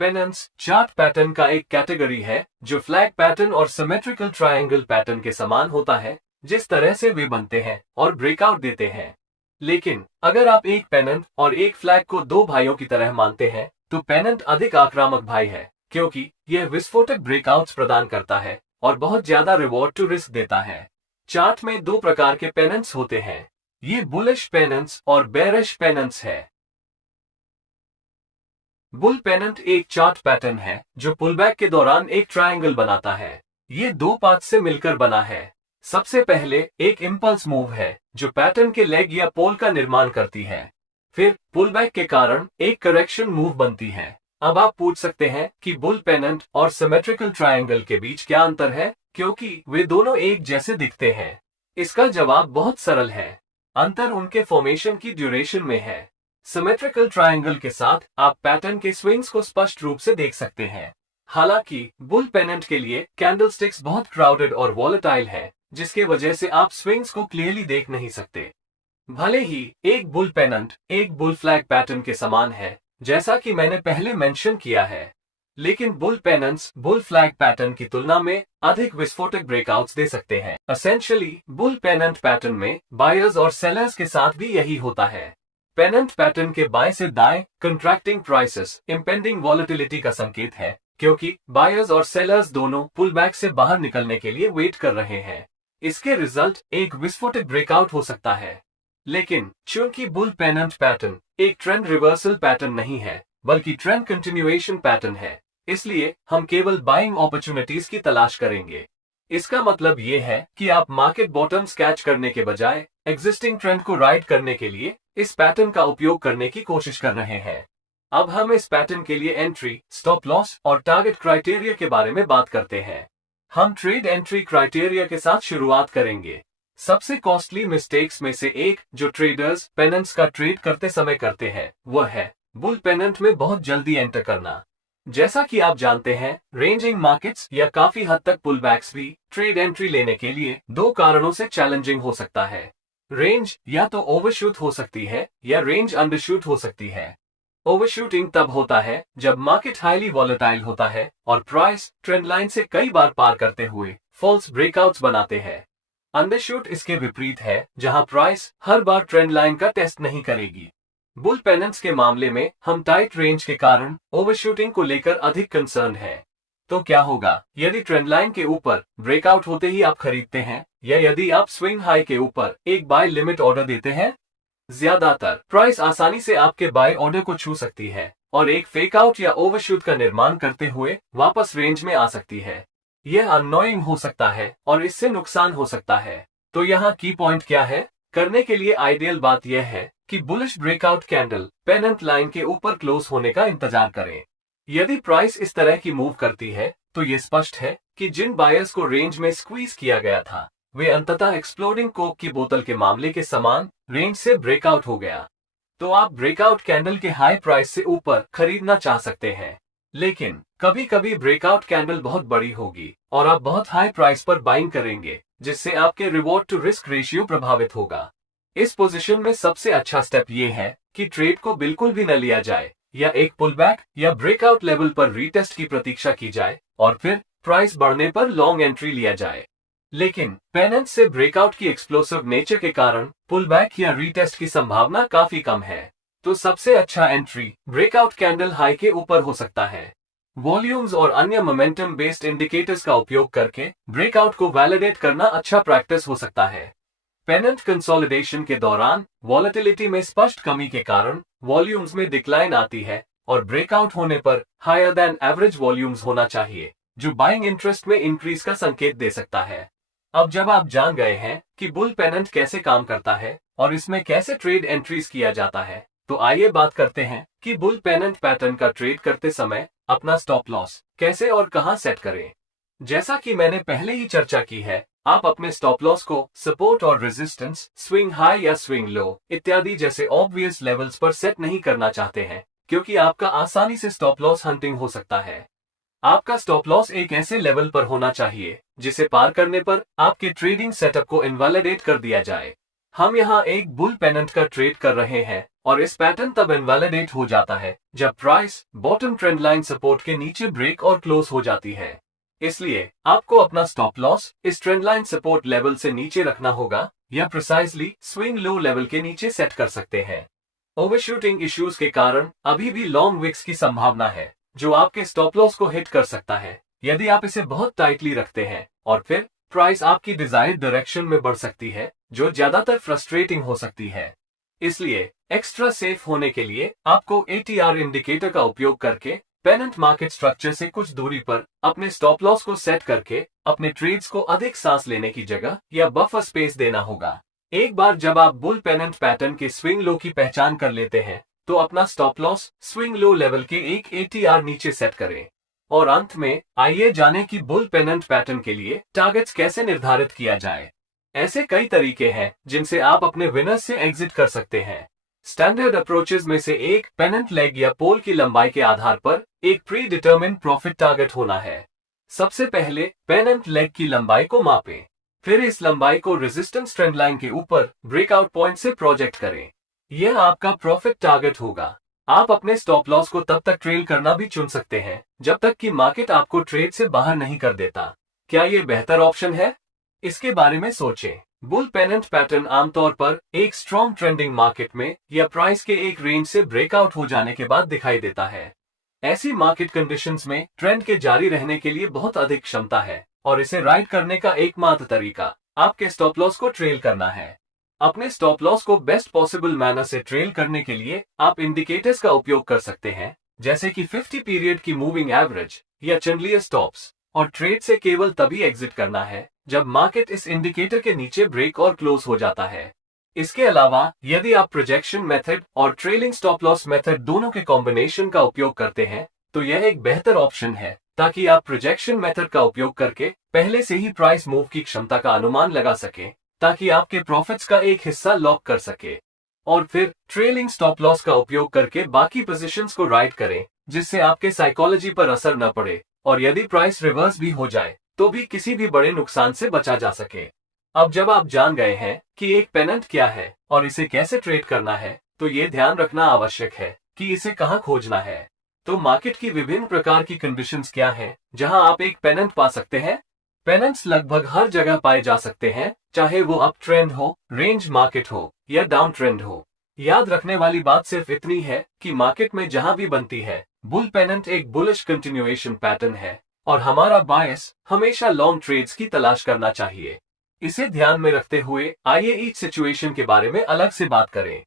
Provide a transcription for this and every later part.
पेनेंट्स chart pattern का एक category है जो फ्लैग पैटर्न और सिमेट्रिकल ट्रायंगल पैटर्न के समान होता है जिस तरह से वे बनते हैं और ब्रेकआउट देते हैं। लेकिन अगर आप एक पेनेंट और एक फ्लैग को दो भाइयों की तरह मानते हैं तो पेनेंट अधिक आक्रामक भाई है क्योंकि यह विस्फोटक ब्रेकआउट्स प्रदान करता है और बहुत ज्यादा रिवॉर्ड टू रिस्क देता है। चार्ट में दो प्रकार के पेनेंट्स होते हैं, ये बुलिश पेनेंट्स और बेरिश पेनेंट्स है। बुल पेनेंट एक चार्ट पैटर्न है जो पुलबैक के दौरान एक ट्रायंगल बनाता है। ये दो पार्ट से मिलकर बना है। सबसे पहले एक इंपल्स मूव है जो पैटर्न के लेग या पोल का निर्माण करती है। फिर पुलबैक के कारण एक करेक्शन मूव बनती है। अब आप पूछ सकते हैं कि बुल पेनेंट और सिमेट्रिकल ट्रायंगल के बीच क्या अंतर है क्योंकि वे दोनों एक जैसे दिखते हैं। इसका जवाब बहुत सरल है, अंतर उनके फॉर्मेशन की ड्यूरेशन में है। सिमेट्रिकल ट्रायंगल के साथ आप पैटर्न के स्विंग्स को स्पष्ट रूप से देख सकते हैं। हालांकि बुल पेनेंट के लिए कैंडलस्टिक्स बहुत क्राउडेड और वॉलेटाइल है जिसके वजह से आप स्विंग्स को क्लियरली देख नहीं सकते। भले ही एक बुल पेनेंट एक बुल फ्लैग पैटर्न के समान है जैसा कि मैंने पहले मेंशन किया है, लेकिन बुल पेनेंट्स बुल फ्लैग पैटर्न की तुलना में अधिक विस्फोटक ब्रेकआउट्स दे सकते हैं। एसेंशियली बुल पेनेंट पैटर्न में बायर्स और सेलर्स के साथ भी यही होता है। पेनेंट पैटर्न के बाएं से दाएं कंट्रैक्टिंग प्राइसेस इंपेंडिंग वॉलेटिलिटी का संकेत है क्योंकि बायर्स और सेलर्स दोनों पुलबैक से बाहर निकलने के लिए वेट कर रहे हैं। इसके रिजल्ट एक विस्फोटक ब्रेकआउट हो सकता है। लेकिन चूंकि बुल पेनेंट पैटर्न एक ट्रेंड रिवर्सल पैटर्न नहीं है बल्कि ट्रेंड कंटिन्यूएशन पैटर्न है, इसलिए हम केवल बाइंग अपॉर्चुनिटीज की तलाश करेंगे। इसका मतलब ये है कि आप मार्केट बॉटम्स कैच करने के बजाय एग्जिस्टिंग ट्रेंड को राइड करने के लिए इस पैटर्न का उपयोग करने की कोशिश कर रहे हैं। अब हम इस पैटर्न के लिए एंट्री, स्टॉप लॉस और टारगेट क्राइटेरिया के बारे में बात करते हैं। हम ट्रेड एंट्री क्राइटेरिया के साथ शुरुआत करेंगे। सबसे कॉस्टली मिस्टेक्स में से एक जो ट्रेडर्स पेनेंट्स का ट्रेड करते समय करते हैं वह है बुल पेनेंट में बहुत जल्दी एंटर करना। जैसा कि आप जानते हैं, रेंजिंग मार्केट्स या काफी हद तक पुलबैक्स भी ट्रेड एंट्री लेने के लिए दो कारणों से चैलेंजिंग हो सकता है। रेंज या तो ओवरशूट हो सकती है या रेंज अंडरशूट हो सकती है। ओवरशूटिंग तब होता है जब मार्केट हाईली वॉलेटाइल होता है और प्राइस ट्रेंड लाइन से कई बार पार करते हुए फॉल्स ब्रेकआउट्स बनाते हैं। अंडरशूट इसके विपरीत है जहां प्राइस हर बार ट्रेंड लाइन का टेस्ट नहीं करेगी। बुल पेनेंट्स के मामले में हम टाइट रेंज के कारण ओवरशूटिंग को लेकर अधिक कंसर्न है। तो क्या होगा यदि ट्रेंड लाइन के ऊपर ब्रेकआउट होते ही आप खरीदते हैं या यदि आप स्विंग हाई के ऊपर एक बाय लिमिट ऑर्डर देते हैं? ज्यादातर प्राइस आसानी से आपके बाय ऑर्डर को छू सकती है और एक फेक आउट या ओवरशूट का निर्माण करते हुए वापस रेंज में आ सकती है। यह अननोइंग हो सकता है और इससे नुकसान हो सकता है। तो यहाँ की पॉइंट क्या है? करने के लिए आइडियल बात यह है कि bullish breakout candle pennant line के ऊपर क्लोज होने का इंतजार करें। यदि प्राइस इस तरह की मूव करती है तो ये स्पष्ट है कि जिन बायर्स को रेंज में स्क्वीज किया गया था वे अंततः एक्सप्लोडिंग कोक की बोतल के मामले के समान रेंज से ब्रेकआउट हो गया। तो आप ब्रेकआउट कैंडल के हाई प्राइस से ऊपर खरीदना चाह सकते हैं, लेकिन कभी कभी ब्रेकआउट कैंडल बहुत बड़ी होगी और आप बहुत हाई प्राइस पर बाइंग करेंगे जिससे आपके रिवॉर्ड टू रिस्क रेशियो प्रभावित होगा। इस पोजीशन में सबसे अच्छा स्टेप ये है कि ट्रेड को बिल्कुल भी न लिया जाए या एक पुलबैक या ब्रेकआउट लेवल पर रीटेस्ट की प्रतीक्षा की जाए और फिर प्राइस बढ़ने पर लॉन्ग एंट्री लिया जाए। लेकिन पेनेंट से ब्रेकआउट की एक्सप्लोसिव नेचर के कारण पुलबैक या रीटेस्ट की संभावना काफी कम है। तो सबसे अच्छा एंट्री ब्रेकआउट कैंडल हाई के ऊपर हो सकता है। वॉल्यूम्स और अन्य मोमेंटम बेस्ड इंडिकेटर्स का उपयोग करके ब्रेकआउट को वैलिडेट करना अच्छा प्रैक्टिस हो सकता है। पेनेंट कंसोलिडेशन के दौरान वॉलेटिलिटी में स्पष्ट कमी के कारण वॉल्यूम्स में डिक्लाइन आती है और ब्रेकआउट होने पर हायर देन एवरेज वॉल्यूम्स होना चाहिए जो बाइंग इंटरेस्ट में इंक्रीज का संकेत दे सकता है। अब जब आप जान गए हैं कि बुल पेनेंट कैसे काम करता है और इसमें कैसे ट्रेड एंट्रीज किया जाता है, तो आइए बात करते हैं कि बुल पेनेंट पैटर्न का ट्रेड करते समय अपना स्टॉप लॉस कैसे और कहां सेट करें। जैसा कि मैंने पहले ही चर्चा की है, आप अपने स्टॉप लॉस को सपोर्ट और रेजिस्टेंस, स्विंग हाई या स्विंग लो इत्यादि जैसे ऑब्वियस लेवल्स पर सेट नहीं करना चाहते हैं क्योंकि आपका आसानी से स्टॉप लॉस हंटिंग हो सकता है। आपका स्टॉप लॉस एक ऐसे लेवल पर होना चाहिए जिसे पार करने पर आपके ट्रेडिंग सेटअप को इनवैलिडेट कर दिया जाए। हम यहाँ एक बुल पेनेंट का ट्रेड कर रहे हैं और इस पैटर्न तब इनवैलिडेट हो जाता है जब price bottom trend line support के नीचे ब्रेक और क्लोज हो जाती है। इसलिए आपको अपना स्टॉप लॉस इस ट्रेंड लाइन सपोर्ट लेवल से नीचे रखना होगा या प्रिसाइजली स्विंग लो लेवल के नीचे सेट कर सकते हैं। ओवरशूटिंग इश्यूज के कारण अभी भी लॉन्ग विक्स की संभावना है जो आपके स्टॉप लॉस को हिट कर सकता है यदि आप इसे बहुत टाइटली रखते हैं, और फिर प्राइस आपकी डिजायर्ड डायरेक्शन में बढ़ सकती है जो ज्यादातर फ्रस्ट्रेटिंग हो सकती है। इसलिए एक्स्ट्रा सेफ होने के लिए आपको ATR इंडिकेटर का उपयोग करके पेनेंट मार्केट स्ट्रक्चर से कुछ दूरी पर अपने स्टॉप लॉस को सेट करके अपने ट्रेड्स को अधिक सांस लेने की जगह या बफर स्पेस देना होगा। एक बार जब आप बुल पेनेंट पैटर्न के स्विंग लो की पहचान कर लेते हैं तो अपना stop loss swing low level के एक ATR नीचे सेट करें। और अंत में आइए जाने कि बुल पेनेंट पैटर्न के लिए टारगेट्स कैसे निर्धारित किया जाए। ऐसे कई तरीके हैं जिनसे आप अपने विनर्स से एग्जिट कर सकते हैं। स्टैंडर्ड अप्रोचेस में से एक पेनेंट लेग या पोल की लंबाई के आधार पर एक प्री डिटर्मिन्ड प्रॉफिट टारगेट होना है। सबसे पहले पेनेंट लेग की लंबाई को मापें, फिर इस लंबाई को रेजिस्टेंस ट्रेंड लाइन के ऊपर ब्रेकआउट पॉइंट से प्रोजेक्ट करें। यह आपका प्रॉफिट टारगेट होगा। आप अपने स्टॉप लॉस को तब तक ट्रेल करना भी चुन सकते हैं जब तक कि मार्केट आपको ट्रेड से बाहर नहीं कर देता। क्या ये बेहतर ऑप्शन है? इसके बारे में सोचें। बुल पेनेंट पैटर्न आमतौर पर एक स्ट्रॉन्ग ट्रेंडिंग मार्केट में या प्राइस के एक रेंज से ब्रेकआउट हो जाने के बाद दिखाई देता है। ऐसी मार्केट कंडीशंस में ट्रेंड के जारी रहने के लिए बहुत अधिक क्षमता है और इसे राइड करने का एकमात्र तरीका आपके स्टॉप लॉस को ट्रेल करना है। अपने स्टॉप लॉस को बेस्ट पॉसिबल मैनर से ट्रेल करने के लिए आप इंडिकेटर्स का उपयोग कर सकते हैं, जैसे कि 50 पीरियड की मूविंग एवरेज या चैंडलियर स्टॉप्स, और ट्रेड से केवल तभी एग्जिट करना है जब मार्केट इस इंडिकेटर के नीचे ब्रेक और क्लोज हो जाता है। इसके अलावा यदि आप प्रोजेक्शन मेथड और ट्रेलिंग स्टॉप लॉस मेथड दोनों के कॉम्बिनेशन का उपयोग करते हैं तो यह एक बेहतर ऑप्शन है, ताकि आप प्रोजेक्शन मेथड का उपयोग करके पहले से ही प्राइस मूव की क्षमता का अनुमान लगा सकें, ताकि आपके प्रॉफिट्स का एक हिस्सा लॉक कर सके, और फिर ट्रेलिंग स्टॉप लॉस का उपयोग करके बाकी पोजीशंस को राइड करें, जिससे आपके साइकोलॉजी पर असर न पड़े और यदि प्राइस रिवर्स भी हो जाए तो भी किसी भी बड़े नुकसान से बचा जा सके। अब जब आप जान गए हैं कि एक पेनेंट क्या है और इसे कैसे ट्रेड करना है, तो ये ध्यान रखना आवश्यक है कि इसे कहाँ खोजना है। तो मार्केट की विभिन्न प्रकार की कंडीशंस क्या हैं जहां आप एक पेनेंट पा सकते हैं? पेनेंट्स लगभग हर जगह पाए जा सकते हैं, चाहे वो अप ट्रेंड हो, रेंज मार्केट हो या डाउन ट्रेंड हो। याद रखने वाली बात सिर्फ इतनी है कि मार्केट में जहां भी बनती है बुल पेनेंट एक बुलिश कंटिन्यूएशन पैटर्न है और हमारा बायस हमेशा लॉन्ग ट्रेड्स की तलाश करना चाहिए। इसे ध्यान में रखते हुए आइए ईच सिचुएशन के बारे में अलग से बात करें।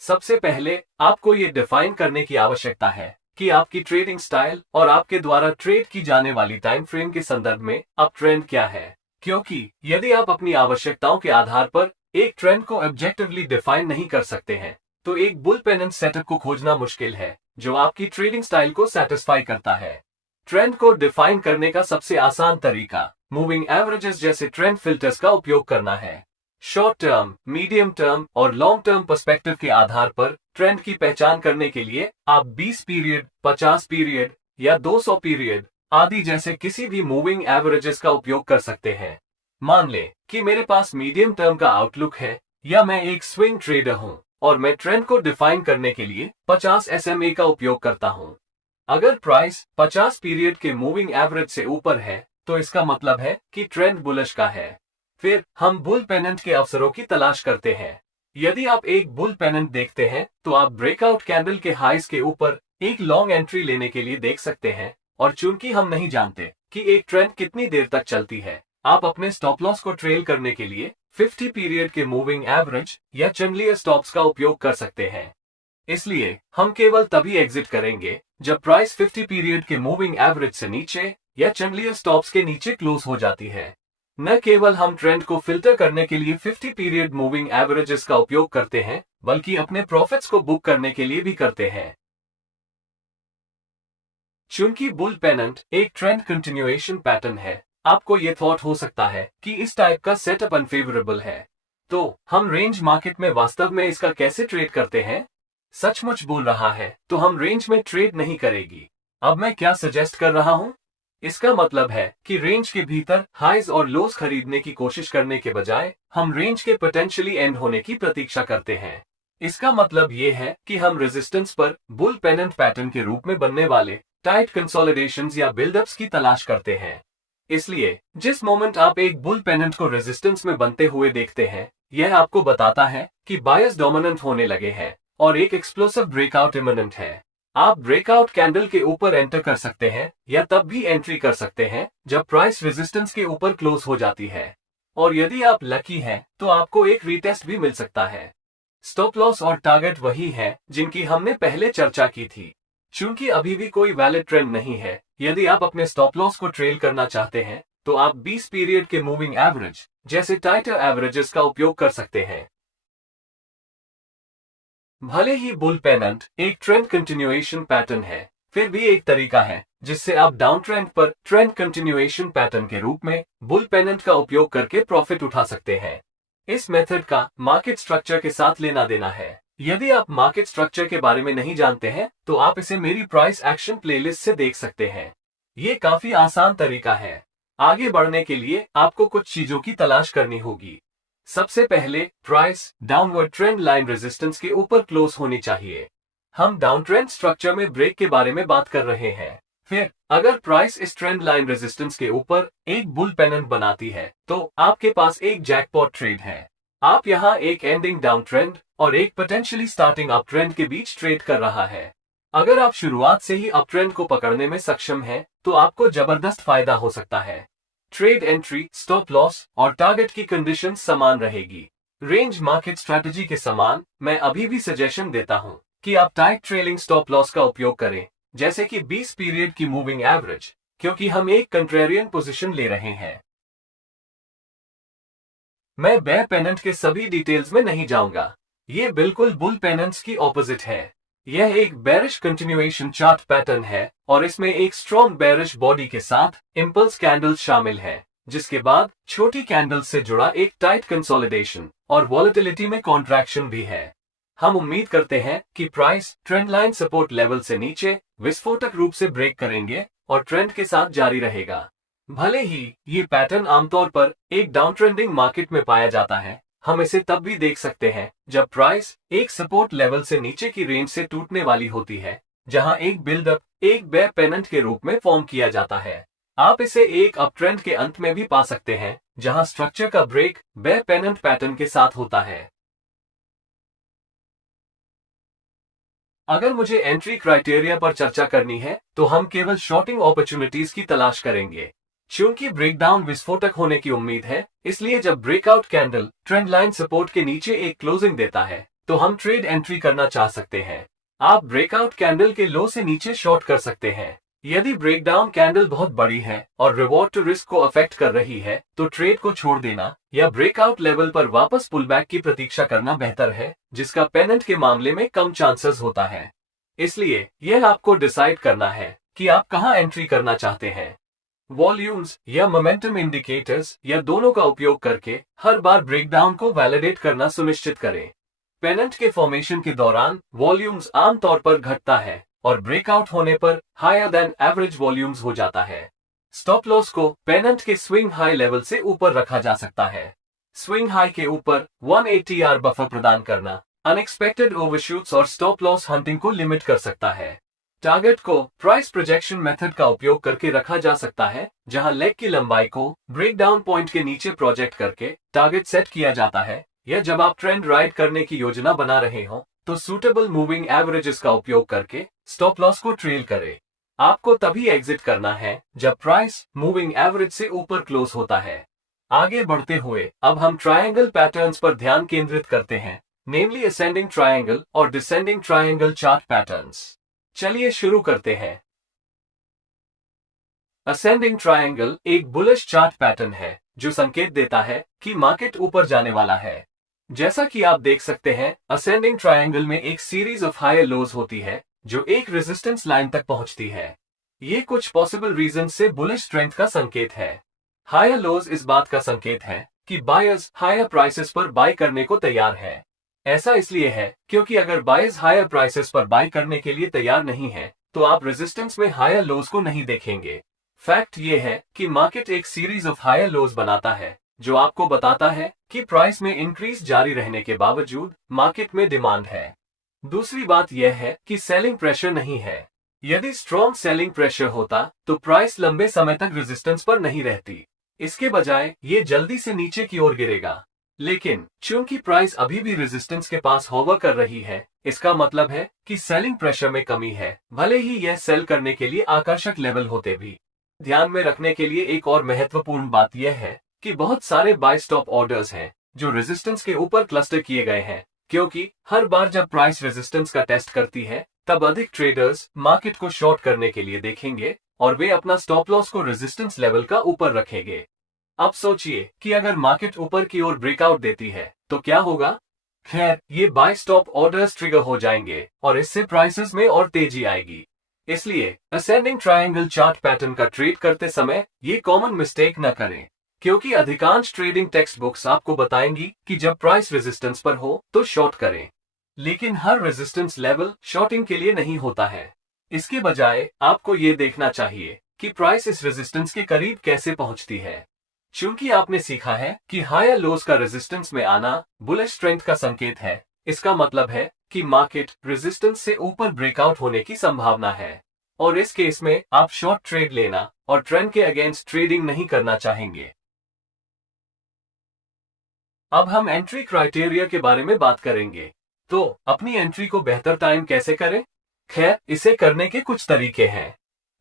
सबसे पहले आपको ये डिफाइन करने की आवश्यकता है कि आपकी ट्रेडिंग स्टाइल और आपके द्वारा ट्रेड की जाने वाली टाइम फ्रेम के संदर्भ में अप ट्रेंड क्या है, क्योंकि यदि आप अपनी आवश्यकताओं के आधार पर एक ट्रेंड को ऑब्जेक्टिवली डिफाइन नहीं कर सकते हैं तो एक बुल पेनेंट सेटअप को खोजना मुश्किल है जो आपकी ट्रेडिंग स्टाइल को सेटिस्फाई करता है। ट्रेंड को डिफाइन करने का सबसे आसान तरीका मूविंग एवरेजेस जैसे ट्रेंड फिल्टर्स का उपयोग करना है। शॉर्ट टर्म, मीडियम टर्म और लॉन्ग टर्म पर्सपेक्टिव के आधार पर ट्रेंड की पहचान करने के लिए आप 20 पीरियड, 50 पीरियड या 200 पीरियड आदि जैसे किसी भी मूविंग एवरेजेस का उपयोग कर सकते हैं। मान लें कि मेरे पास मीडियम टर्म का आउटलुक है या मैं एक स्विंग ट्रेडर हूं और मैं ट्रेंड को डिफाइन करने के लिए 50 SMA का उपयोग करता हूं। अगर प्राइस 50 पीरियड के मूविंग एवरेज से ऊपर है तो इसका मतलब है कि ट्रेंड बुलिश का है। फिर हम बुल पेनेंट के अवसरों की तलाश करते हैं। यदि आप एक बुल पेनेंट देखते हैं तो आप ब्रेकआउट कैंडल के हाइस के ऊपर एक लॉन्ग एंट्री लेने के लिए देख सकते हैं, और चूंकि हम नहीं जानते कि एक ट्रेंड कितनी देर तक चलती है, आप अपने स्टॉप लॉस को ट्रेल करने के लिए 50 पीरियड के मूविंग एवरेज या चैंडलियर स्टॉप्स का उपयोग कर सकते हैं। इसलिए हम केवल तभी एग्जिट करेंगे जब प्राइस 50 पीरियड के मूविंग एवरेज से नीचे या चैंडलियर स्टॉप्स के नीचे क्लोज हो जाती है। न केवल हम ट्रेंड को फिल्टर करने के लिए 50 पीरियड मूविंग एवरेजेस का उपयोग करते हैं, बल्कि अपने प्रॉफिट्स को बुक करने के लिए भी करते हैं। चूंकि बुल पेनेंट एक ट्रेंड कंटिन्यूएशन पैटर्न है, आपको ये थॉट हो सकता है कि इस टाइप का सेटअप अनफेवरेबल है। तो हम रेंज मार्केट में वास्तव में इसका कैसे ट्रेड करते हैं? सचमुच बोल रहा है तो हम रेंज में ट्रेड नहीं करेगी। अब मैं क्या सजेस्ट कर रहा हूं? इसका मतलब है कि रेंज के भीतर हाइज और लोज खरीदने की कोशिश करने के बजाय हम रेंज के पोटेंशियली एंड होने की प्रतीक्षा करते हैं। इसका मतलब ये है कि हम रेजिस्टेंस पर बुल पेनेंट पैटर्न के रूप में बनने वाले टाइट कंसोलिडेशंस या बिल्डअप्स की तलाश करते हैं। इसलिए जिस मोमेंट आप एक बुल पेनेंट को रेजिस्टेंस में बनते हुए देखते हैं, यह आपको बताता है कि बायस डोमिनेंट होने लगे हैं और एक एक्सप्लोसिव ब्रेकआउट इमिनेंट है। आप ब्रेकआउट कैंडल के ऊपर एंटर कर सकते हैं या तब भी एंट्री कर सकते हैं जब प्राइस रेजिस्टेंस के ऊपर क्लोज हो जाती है, और यदि आप लकी हैं तो आपको एक रीटेस्ट भी मिल सकता है। स्टॉप लॉस और टारगेट वही है जिनकी हमने पहले चर्चा की थी। चूंकि अभी भी कोई वैलिड ट्रेंड नहीं है, यदि आप अपने स्टॉप लॉस को ट्रेल करना चाहते हैं तो आप 20 पीरियड के मूविंग एवरेज जैसे टाइटर एवरेजेस का उपयोग कर सकते हैं। भले ही बुल पेनेंट एक ट्रेंड कंटिन्यूएशन पैटर्न है, फिर भी एक तरीका है जिससे आप डाउन ट्रेंड पर ट्रेंड कंटिन्यूएशन पैटर्न के रूप में बुल पेनेंट का उपयोग करके प्रॉफिट उठा सकते हैं। इस मेथड का मार्केट स्ट्रक्चर के साथ लेना देना है। यदि आप मार्केट स्ट्रक्चर के बारे में नहीं जानते हैं तो आप इसे मेरी प्राइस एक्शन प्लेलिस्ट से देख सकते हैं। ये काफी आसान तरीका है। आगे बढ़ने के लिए आपको कुछ चीजों की तलाश करनी होगी। सबसे पहले price downward trend line resistance के ऊपर क्लोज होनी चाहिए। हम डाउन ट्रेंड स्ट्रक्चर में ब्रेक के बारे में बात कर रहे हैं। फिर अगर प्राइस इस ट्रेंड लाइन रेजिस्टेंस के ऊपर एक बुल पेनेंट बनाती है तो आपके पास एक जैकपॉट ट्रेड है। आप यहाँ एक एंडिंग डाउन ट्रेंड और एक पोटेंशियली स्टार्टिंग अप ट्रेंड के बीच ट्रेड कर रहा है। अगर आप शुरुआत से ही अप ट्रेंड को पकड़ने में सक्षम हैं, तो आपको जबरदस्त फायदा हो सकता है। ट्रेड एंट्री, स्टॉप लॉस और टारगेट की कंडीशन समान रहेगी। रेंज मार्केट स्ट्रैटेजी के समान मैं अभी भी सजेशन देता हूं कि आप टाइट ट्रेलिंग स्टॉप लॉस का उपयोग करें, जैसे कि 20 पीरियड की मूविंग एवरेज, क्योंकि हम एक कंट्रेरियन पोजीशन ले रहे हैं। मैं बेयर पेनेंट के सभी डिटेल्स में नहीं जाऊंगा। ये बिल्कुल बुल पेनेंट्स की ऑपोजिट है। यह एक बेरिश कंटिन्यूएशन चार्ट पैटर्न है और इसमें एक स्ट्रॉन्ग बेरिश बॉडी के साथ इंपल्स कैंडल्स शामिल है, जिसके बाद छोटी कैंडल्स से जुड़ा एक टाइट कंसोलिडेशन और वॉलेटिलिटी में कॉन्ट्रैक्शन भी है। हम उम्मीद करते हैं कि price trend line support level से नीचे विस्फोटक रूप से ब्रेक करेंगे और ट्रेंड के साथ जारी रहेगा। भले ही ये पैटर्न आमतौर पर एक डाउन ट्रेंडिंग मार्केट में पाया जाता है, हम इसे तब भी देख सकते हैं जब प्राइस एक सपोर्ट लेवल से नीचे की रेंज से टूटने वाली होती है, जहां एक बिल्डअप एक बेयर पेनेंट के रूप में फॉर्म किया जाता है। आप इसे एक अप ट्रेंड के अंत में भी पा सकते हैं, जहां स्ट्रक्चर का ब्रेक बेयर पेनेंट पैटर्न के साथ होता है। अगर मुझे एंट्री क्राइटेरिया पर चर्चा करनी है तो हम केवल शॉर्टिंग अपॉर्चुनिटीज की तलाश करेंगे। चूंकि ब्रेकडाउन विस्फोटक होने की उम्मीद है, इसलिए जब breakout candle trend line support के नीचे एक क्लोजिंग देता है तो हम ट्रेड एंट्री करना चाह सकते हैं। आप ब्रेकआउट कैंडल के लो से नीचे शॉर्ट कर सकते हैं। यदि ब्रेकडाउन कैंडल बहुत बड़ी है और रिवॉर्ड टू रिस्क को अफेक्ट कर रही है तो ट्रेड को छोड़ देना या ब्रेकआउट लेवल पर वापस पुलबैक की प्रतीक्षा करना बेहतर है, जिसका पेनेंट के मामले में कम चांसेस होता है। इसलिए यह आपको डिसाइड करना है कि आप कहां एंट्री करना चाहते हैं। वॉल्यूम्स या मोमेंटम इंडिकेटर्स या दोनों का उपयोग करके हर बार ब्रेकडाउन को वैलिडेट करना सुनिश्चित करें। पेनेंट के फॉर्मेशन के दौरान वॉल्यूम्स आमतौर पर घटता है और ब्रेकआउट होने पर हायर देन एवरेज वॉल्यूम्स हो जाता है। स्टॉप लॉस को पेनेंट के स्विंग हाई लेवल से ऊपर रखा जा सकता है। स्विंग हाई के ऊपर 180 आर बफर प्रदान करना अनएक्सपेक्टेड ओवरशूट्स और स्टॉप लॉस हंटिंग को लिमिट कर सकता है। टारगेट को प्राइस प्रोजेक्शन मेथड का उपयोग करके रखा जा सकता है, जहां लेग की लंबाई को ब्रेकडाउन पॉइंट के नीचे प्रोजेक्ट करके टारगेट सेट किया जाता है, या जब आप ट्रेंड राइड करने की योजना बना रहे हो तो सूटेबल मूविंग एवरेजेस का उपयोग करके स्टॉप लॉस को ट्रेल करें। आपको तभी एग्जिट करना है जब प्राइस मूविंग एवरेज से ऊपर क्लोज होता है। आगे बढ़ते हुए अब हम ट्रायंगल पैटर्न्स पर ध्यान केंद्रित करते हैं, नेमली असेंडिंग ट्रायंगल और डिसेंडिंग ट्रायंगल चार्ट पैटर्न्स। चलिए शुरू करते हैं। असेंडिंग ट्रायंगल एक बुलिश चार्ट पैटर्न है जो संकेत देता है कि मार्केट ऊपर जाने वाला है। जैसा कि आप देख सकते हैं, असेंडिंग ट्रायंगल में एक सीरीज ऑफ हायर लोज होती है जो एक रेजिस्टेंस लाइन तक पहुंचती है। ये कुछ पॉसिबल रीजन से बुलिश स्ट्रेंथ का संकेत है। हायर लोज इस बात का संकेत है कि बायर्स हायर प्राइसेस पर बाय करने को तैयार है। ऐसा इसलिए है क्योंकि अगर बायर्स हायर प्राइसेस पर बाय करने के लिए तैयार नहीं है तो आप रेजिस्टेंस में हायर लोज को नहीं देखेंगे। फैक्ट ये है कि मार्केट एक सीरीज ऑफ हायर लोज बनाता है जो आपको बताता है कि प्राइस में इंक्रीज जारी रहने के बावजूद मार्केट में डिमांड है। दूसरी बात यह है कि सेलिंग प्रेशर नहीं है। यदि स्ट्रॉन्ग सेलिंग प्रेशर होता तो प्राइस लंबे समय तक रेजिस्टेंस पर नहीं रहती। इसके बजाय ये जल्दी से नीचे की ओर गिरेगा। लेकिन चूंकि प्राइस अभी भी रेजिस्टेंस के पास होवर कर रही है, इसका मतलब है कि सेलिंग प्रेशर में कमी है, भले ही यह सेल करने के लिए आकर्षक लेवल होते भी। ध्यान में रखने के लिए एक और महत्वपूर्ण बात यह है कि बहुत सारे बाय स्टॉप ऑर्डर्स हैं जो रेजिस्टेंस के ऊपर क्लस्टर किए गए हैं, क्योंकि हर बार जब प्राइस रेजिस्टेंस का टेस्ट करती है तब अधिक ट्रेडर्स मार्केट को शॉर्ट करने के लिए देखेंगे और वे अपना स्टॉप लॉस को रेजिस्टेंस लेवल का ऊपर रखेंगे। अब सोचिए कि अगर मार्केट ऊपर की ओर ब्रेकआउट देती है तो क्या होगा। खैर, ये बाय स्टॉप ऑर्डर्स ट्रिगर हो जाएंगे और इससे प्राइसेस में और तेजी आएगी। इसलिए असेंडिंग ट्रायंगल चार्ट पैटर्न का ट्रेड करते समय ये कॉमन मिस्टेक न करें, क्योंकि अधिकांश ट्रेडिंग टेक्स्ट बुक्स आपको बताएंगी कि जब प्राइस रेजिस्टेंस पर हो तो शॉर्ट करें। लेकिन हर रेजिस्टेंस लेवल शॉर्टिंग के लिए नहीं होता है। इसके बजाय आपको ये देखना चाहिए कि प्राइस इस रेजिस्टेंस के करीब कैसे पहुंचती है। चूंकि आपने सीखा है कि हायर लोज का रेजिस्टेंस में आना बुलिश स्ट्रेंथ का संकेत है, इसका मतलब है कि मार्केट रेजिस्टेंस से ऊपर ब्रेकआउट होने की संभावना है और इस केस में आप शॉर्ट ट्रेड लेना और ट्रेंड के अगेंस्ट ट्रेडिंग नहीं करना चाहेंगे। अब हम एंट्री क्राइटेरिया के बारे में बात करेंगे। तो अपनी एंट्री को बेहतर टाइम कैसे करें? खैर, इसे करने के कुछ तरीके हैं।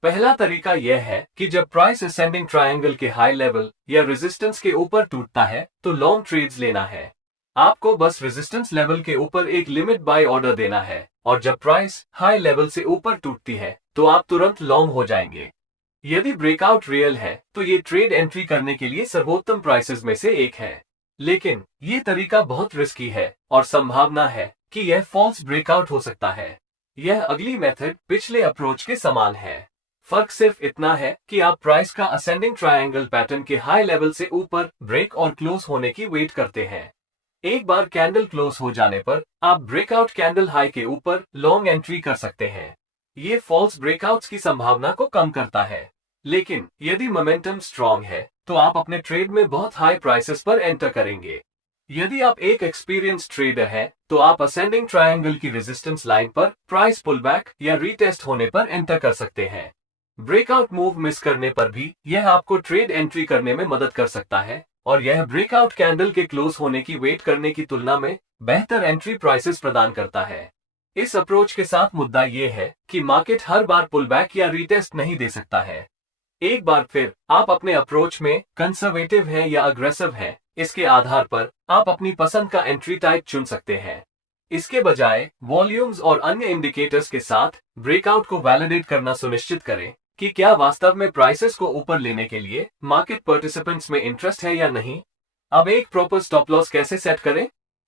पहला तरीका यह है कि जब प्राइस असेंडिंग ट्रायंगल के हाई लेवल या रेजिस्टेंस के ऊपर टूटता है तो लॉन्ग ट्रेड्स लेना है। आपको बस रेजिस्टेंस लेवल के ऊपर एक लिमिट बाय ऑर्डर देना है और जब प्राइस हाई लेवल से ऊपर टूटती है तो आप तुरंत लॉन्ग हो जाएंगे। यदि ब्रेकआउट रियल है तो ये ट्रेड एंट्री करने के लिए सर्वोत्तम प्राइसेस में से एक है। लेकिन ये तरीका बहुत रिस्की है और संभावना है कि यह फॉल्स ब्रेकआउट हो सकता है। यह अगली मेथड पिछले अप्रोच के समान है। फर्क सिर्फ इतना है कि आप प्राइस का असेंडिंग ट्रायंगल पैटर्न के हाई लेवल से ऊपर ब्रेक और क्लोज होने की वेट करते हैं। एक बार कैंडल क्लोज हो जाने पर आप ब्रेकआउट कैंडल हाई के ऊपर लॉन्ग एंट्री कर सकते हैं। ये फॉल्स ब्रेकआउट्स की संभावना को कम करता है। लेकिन यदि मोमेंटम स्ट्रांग है तो आप अपने ट्रेड में बहुत हाई प्राइसेस पर एंटर करेंगे। यदि आप एक एक्सपीरियंस ट्रेडर हैं तो आप असेंडिंग ट्रायंगल की रेजिस्टेंस लाइन पर प्राइस पुलबैक या रीटेस्ट होने पर एंटर कर सकते हैं। ब्रेकआउट मूव मिस करने पर भी यह आपको ट्रेड एंट्री करने में मदद कर सकता है और यह ब्रेकआउट कैंडल के क्लोज होने की वेट करने की तुलना में बेहतर एंट्री प्राइसेस प्रदान करता है। इस अप्रोच के साथ मुद्दा यह है कि मार्केट हर बार पुलबैक या रीटेस्ट नहीं दे सकता है। एक बार फिर आप अपने अप्रोच में कंजर्वेटिव हैं या अग्रेसिव हैं, इसके आधार पर आप अपनी पसंद का एंट्री टाइप चुन सकते हैं। इसके बजाय वॉल्यूम्स और अन्य इंडिकेटर्स के साथ ब्रेकआउट को वैलिडेट करना सुनिश्चित करें कि क्या वास्तव में प्राइसेस को ऊपर लेने के लिए मार्केट पार्टिसिपेंट्स में इंटरेस्ट है या नहीं। अब एक प्रॉपर स्टॉप लॉस कैसे सेट करें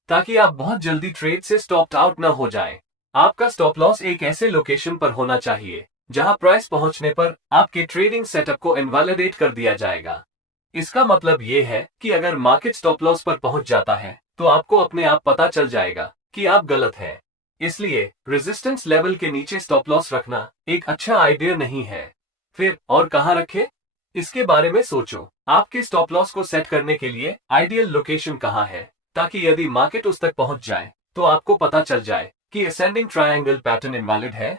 ताकि आप बहुत जल्दी ट्रेड से स्टॉप्ड आउट न हो जाएं। आपका स्टॉप लॉस एक ऐसे लोकेशन पर होना चाहिए जहां प्राइस पहुंचने पर आपके ट्रेडिंग सेटअप को इनवैलिडेट कर दिया जाएगा। इसका मतलब ये है कि अगर मार्केट स्टॉप लॉस पर पहुंच जाता है तो आपको अपने आप पता चल जाएगा कि आप गलत हैं। इसलिए रेजिस्टेंस लेवल के नीचे स्टॉप लॉस रखना एक अच्छा आइडिया नहीं है। फिर और कहां रखें, इसके बारे में सोचो। आपके स्टॉप लॉस को सेट करने के लिए आइडियल लोकेशन कहां है ताकि यदि मार्केट उस तक पहुंच जाए तो आपको पता चल जाए कि असेंडिंग ट्रायंगल पैटर्न इनवैलिड है।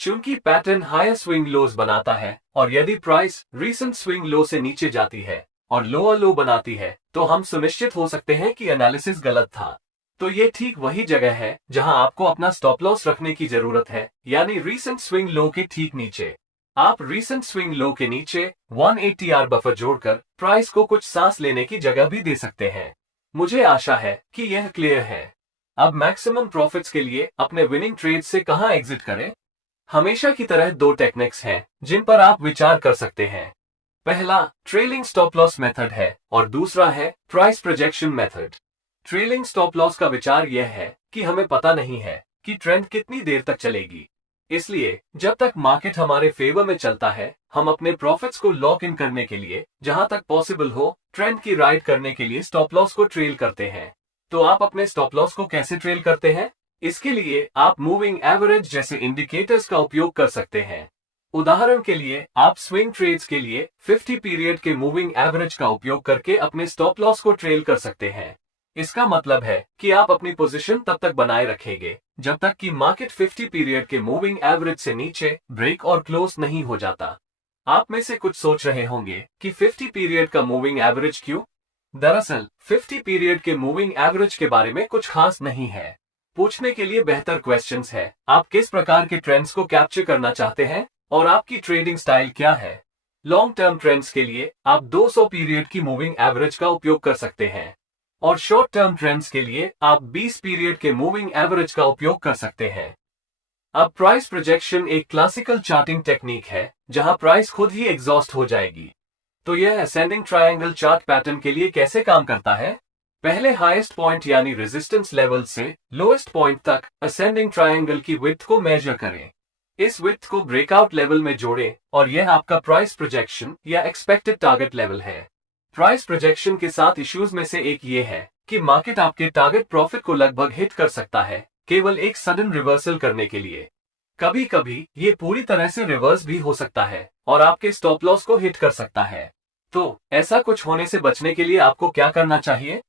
चूंकि पैटर्न हायर स्विंग लोज बनाता है और यदि प्राइस रीसेंट स्विंग लो से नीचे जाती है और लोअर लो बनाती है तो हम सुनिश्चित हो सकते हैं कि एनालिसिस गलत था। तो ये ठीक वही जगह है जहां आपको अपना स्टॉप लॉस रखने की जरूरत है, यानी रीसेंट स्विंग लो के ठीक नीचे। आप रीसेंट स्विंग लो के नीचे 180R बफर जोड़कर प्राइस को कुछ सांस लेने की जगह भी दे सकते हैं। मुझे आशा है कि यह क्लियर है। अब मैक्सिमम प्रॉफिट्स के लिए अपने विनिंग ट्रेड से कहां एग्जिट करें? हमेशा की तरह दो टेक्निक्स हैं जिन पर आप विचार कर सकते हैं। पहला ट्रेलिंग स्टॉप लॉस मेथड है और दूसरा है price projection method. Trailing stop loss का विचार यह है कि हमें पता नहीं है कि ट्रेंड कितनी देर तक चलेगी, इसलिए जब तक मार्केट हमारे फेवर में चलता है हम अपने प्रॉफिट्स को लॉक इन करने के लिए जहां तक पॉसिबल हो ट्रेंड की राइड करने के लिए स्टॉप लॉस को ट्रेल करते हैं। तो आप अपने स्टॉप लॉस को कैसे ट्रेल करते हैं? इसके लिए आप मूविंग एवरेज जैसे इंडिकेटर्स का उपयोग कर सकते हैं। उदाहरण के लिए आप स्विंग ट्रेड्स के लिए 50 पीरियड के मूविंग एवरेज का उपयोग करके अपने स्टॉप लॉस को ट्रेल कर सकते हैं। इसका मतलब है कि आप अपनी पोजीशन तब तक बनाए रखेंगे जब तक कि मार्केट 50 पीरियड के मूविंग एवरेज से नीचे ब्रेक और क्लोज नहीं हो जाता। आप में से कुछ सोच रहे होंगे कि 50 पीरियड का मूविंग एवरेज क्यों? दरअसल 50 पीरियड के मूविंग एवरेज के बारे में कुछ खास नहीं है। पूछने के लिए बेहतर क्वेश्चंस है, आप किस प्रकार के ट्रेंड्स को कैप्चर करना चाहते हैं और आपकी ट्रेडिंग स्टाइल क्या है। लॉन्ग टर्म ट्रेंड्स के लिए आप 200 पीरियड की मूविंग एवरेज का उपयोग कर सकते हैं और शॉर्ट टर्म ट्रेंड्स के लिए आप 20 पीरियड के मूविंग एवरेज का उपयोग कर सकते हैं। अब प्राइस प्रोजेक्शन एक क्लासिकल चार्टिंग टेक्निक है जहां प्राइस खुद ही एग्जॉस्ट हो जाएगी। तो यह असेंडिंग ट्रायंगल चार्ट पैटर्न के लिए कैसे काम करता है? पहले हाईएस्ट पॉइंट यानी रेजिस्टेंस लेवल से लोएस्ट पॉइंट तक असेंडिंग ट्रायंगल की विड्थ को मेजर करें। इस विड्थ को ब्रेकआउट लेवल में जोड़ें और यह आपका प्राइस प्रोजेक्शन या एक्सपेक्टेड टारगेट लेवल है। प्राइस प्रोजेक्शन के साथ इश्यूज में से एक ये है कि मार्केट आपके टारगेट प्रॉफिट को लगभग हिट कर सकता है केवल एक सडन रिवर्सल करने के लिए। कभी कभी ये पूरी तरह से रिवर्स भी हो सकता है और आपके स्टॉप लॉस को हिट कर सकता है। तो ऐसा कुछ होने से बचने के लिए आपको क्या करना चाहिए?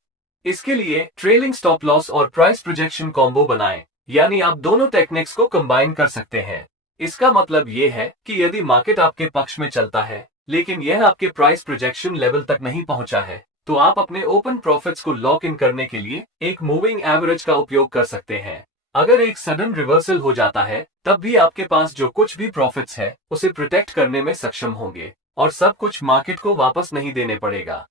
इसके लिए ट्रेलिंग स्टॉप लॉस और प्राइस प्रोजेक्शन कॉम्बो बनाएं, यानी आप दोनों टेक्निक्स को कंबाइन कर सकते हैं। इसका मतलब ये है कि यदि मार्केट आपके पक्ष में चलता है लेकिन यह आपके प्राइस प्रोजेक्शन लेवल तक नहीं पहुंचा है, तो आप अपने ओपन प्रॉफिट्स को लॉक इन करने के लिए एक मूविंग एवरेज का उपयोग कर सकते हैं। अगर एक सडन रिवर्सल हो जाता है तब भी आपके पास जो कुछ भी प्रॉफिट्स है उसे प्रोटेक्ट करने में सक्षम होंगे और सब कुछ मार्केट को वापस नहीं देने पड़ेगा।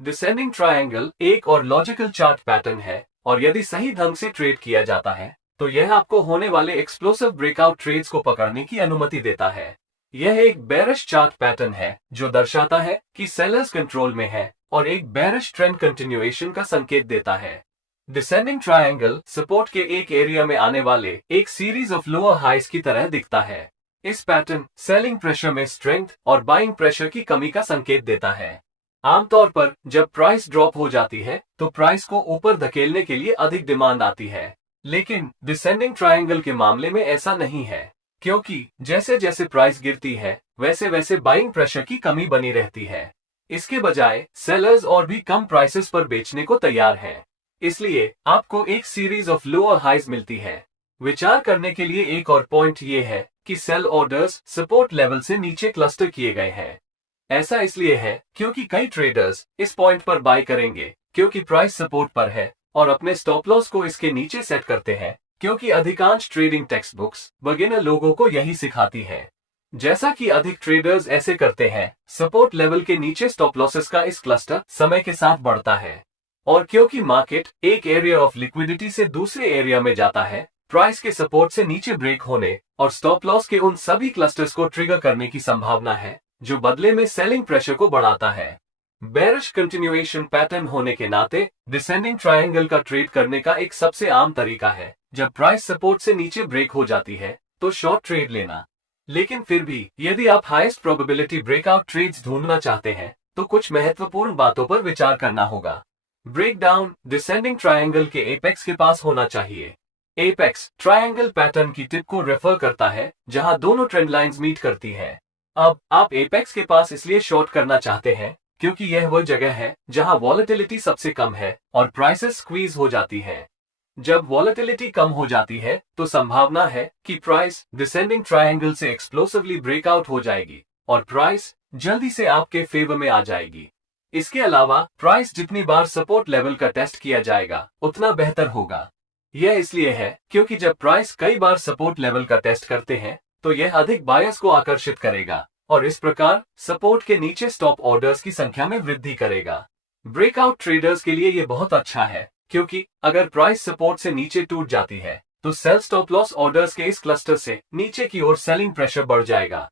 डिसेंडिंग ट्रायंगल एक और लॉजिकल चार्ट पैटर्न है और यदि सही ढंग से ट्रेड किया जाता है तो यह आपको होने वाले एक्सप्लोसिव ब्रेकआउट ट्रेड्स को पकड़ने की अनुमति देता है। यह एक बेरिश चार्ट पैटर्न है जो दर्शाता है कि सेलर्स कंट्रोल में है और एक बेरिश ट्रेंड कंटिन्यूएशन का संकेत देता है। डिसेंडिंग ट्रायंगल सपोर्ट के एक एरिया में आने वाले एक सीरीज ऑफ लोअर हाइज की तरह दिखता है। इस पैटर्न सेलिंग प्रेशर में स्ट्रेंथ और बाइंग प्रेशर की कमी का संकेत देता है। आमतौर पर जब प्राइस ड्रॉप हो जाती है तो प्राइस को ऊपर धकेलने के लिए अधिक डिमांड आती है, लेकिन डिसेंडिंग ट्रायंगल के मामले में ऐसा नहीं है, क्योंकि जैसे जैसे प्राइस गिरती है वैसे वैसे बाइंग प्रेशर की कमी बनी रहती है। इसके बजाय सेलर्स और भी कम प्राइसेस पर बेचने को तैयार हैं। इसलिए आपको एक सीरीज ऑफ लोअर हाइज मिलती है। विचार करने के लिए एक और पॉइंट ये है कि सेल ऑर्डर्स सपोर्ट लेवल से नीचे क्लस्टर किए गए हैं। ऐसा इसलिए है क्योंकि कई ट्रेडर्स इस पॉइंट पर बाय करेंगे क्योंकि प्राइस सपोर्ट पर है और अपने स्टॉप लॉस को इसके नीचे सेट करते हैं, क्योंकि अधिकांश ट्रेडिंग टेक्स्ट बुक्स बिगिनर लोगों को यही सिखाती है। जैसा कि अधिक ट्रेडर्स ऐसे करते हैं, सपोर्ट लेवल के नीचे स्टॉप लॉसेस का इस क्लस्टर समय के साथ बढ़ता है और क्योंकि मार्केट एक एरिया ऑफ लिक्विडिटी से दूसरे एरिया में जाता है, प्राइस के सपोर्ट से नीचे ब्रेक होने और स्टॉप लॉस के उन सभी क्लस्टर्स को ट्रिगर करने की संभावना है जो बदले में सेलिंग प्रेशर को बढ़ाता है। बेरिश कंटिन्यूएशन पैटर्न होने के नाते डिसेंडिंग ट्रायंगल का ट्रेड करने का एक सबसे आम तरीका है जब प्राइस सपोर्ट से नीचे ब्रेक हो जाती है तो शॉर्ट ट्रेड लेना। लेकिन फिर भी यदि आप हाईएस्ट प्रोबेबिलिटी ब्रेकआउट ट्रेड्स ढूंढना चाहते हैं तो कुछ महत्वपूर्ण बातों पर विचार करना होगा। ब्रेकडाउन डिसेंडिंग ट्रायंगल के एपेक्स के पास होना चाहिए। एपेक्स ट्रायंगल पैटर्न की टिप को रेफर करता है जहां दोनों ट्रेंड लाइंस मीट करती हैं। अब आप एपेक्स के पास इसलिए शॉर्ट करना चाहते हैं क्योंकि यह वह जगह है जहां वॉलेटिलिटी सबसे कम है और प्राइसेस स्क्वीज हो जाती है। जब वॉलेटिलिटी कम हो जाती है तो संभावना है कि प्राइस डिसेंडिंग ट्रायंगल से एक्सप्लोसिवली ब्रेकआउट हो जाएगी और प्राइस जल्दी से आपके फेवर में आ जाएगी। इसके अलावा प्राइस जितनी बार सपोर्ट लेवल का टेस्ट किया जाएगा उतना बेहतर होगा। यह इसलिए है क्योंकि जब प्राइस कई बार सपोर्ट लेवल का टेस्ट करते हैं तो यह अधिक बायर्स को आकर्षित करेगा और इस प्रकार सपोर्ट के नीचे स्टॉप ऑर्डर्स की संख्या में वृद्धि करेगा। ब्रेकआउट ट्रेडर्स के लिए यह बहुत अच्छा है क्योंकि अगर प्राइस सपोर्ट से नीचे टूट जाती है तो सेल स्टॉप लॉस ऑर्डर्स के इस क्लस्टर से नीचे की ओर सेलिंग प्रेशर बढ़ जाएगा।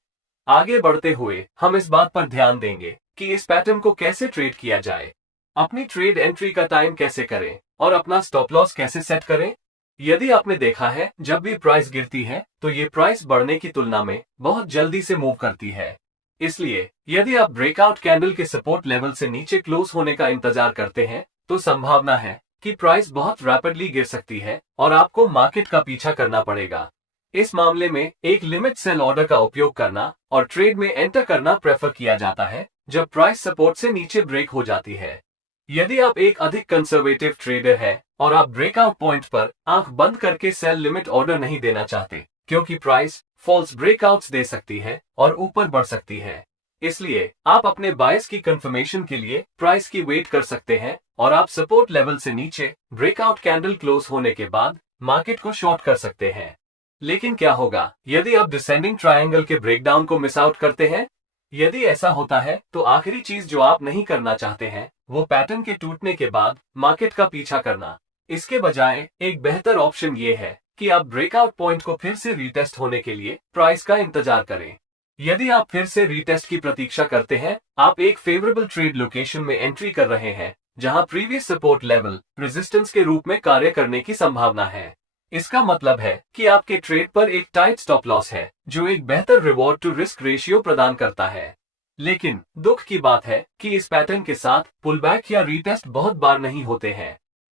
आगे बढ़ते हुए हम इस बात पर ध्यान देंगे कि इस पैटर्न को कैसे ट्रेड किया जाए, अपनी ट्रेड एंट्री का टाइम कैसे करें और अपना स्टॉप लॉस कैसे सेट करें। यदि आपने देखा है जब भी प्राइस गिरती है तो ये प्राइस बढ़ने की तुलना में बहुत जल्दी से मूव करती है। इसलिए यदि आप ब्रेकआउट कैंडल के सपोर्ट लेवल से नीचे क्लोज होने का इंतजार करते हैं तो संभावना है कि प्राइस बहुत रैपिडली गिर सकती है और आपको मार्केट का पीछा करना पड़ेगा। इस मामले में एक लिमिट सेल ऑर्डर का उपयोग करना और ट्रेड में एंटर करना प्रेफर किया जाता है जब प्राइस सपोर्ट से नीचे ब्रेक हो जाती है। यदि आप एक अधिक कंजर्वेटिव ट्रेडर है और आप ब्रेकआउट पॉइंट पर आंख बंद करके सेल लिमिट ऑर्डर नहीं देना चाहते, क्योंकि प्राइस फॉल्स ब्रेकआउट्स दे सकती है और ऊपर बढ़ सकती है, इसलिए आप अपने बायस की कंफर्मेशन के लिए प्राइस की वेट कर सकते हैं और आप सपोर्ट लेवल से नीचे ब्रेकआउट कैंडल क्लोज होने के बाद मार्केट को शॉर्ट कर सकते हैं। लेकिन क्या होगा यदि आप डिसेंडिंग ट्रायंगल के ब्रेकडाउन को मिस आउट करते हैं? यदि ऐसा होता है तो आखिरी चीज जो आप नहीं करना चाहते हैं वो पैटर्न के टूटने के बाद मार्केट का पीछा करना। इसके बजाय एक बेहतर ऑप्शन ये है कि आप ब्रेकआउट पॉइंट को फिर से रीटेस्ट होने के लिए प्राइस का इंतजार करें। यदि आप फिर से रीटेस्ट की प्रतीक्षा करते हैं, आप एक फेवरेबल ट्रेड लोकेशन में एंट्री कर रहे हैं जहां प्रीवियस सपोर्ट लेवल रेजिस्टेंस के रूप में कार्य करने की संभावना है। इसका मतलब है कि आपके ट्रेड पर एक टाइट स्टॉप लॉस है जो एक बेहतर रिवॉर्ड टू रिस्क रेशियो प्रदान करता है। लेकिन दुख की बात है कि इस पैटर्न के साथ पुलबैक या रीटेस्ट बहुत बार नहीं होते हैं।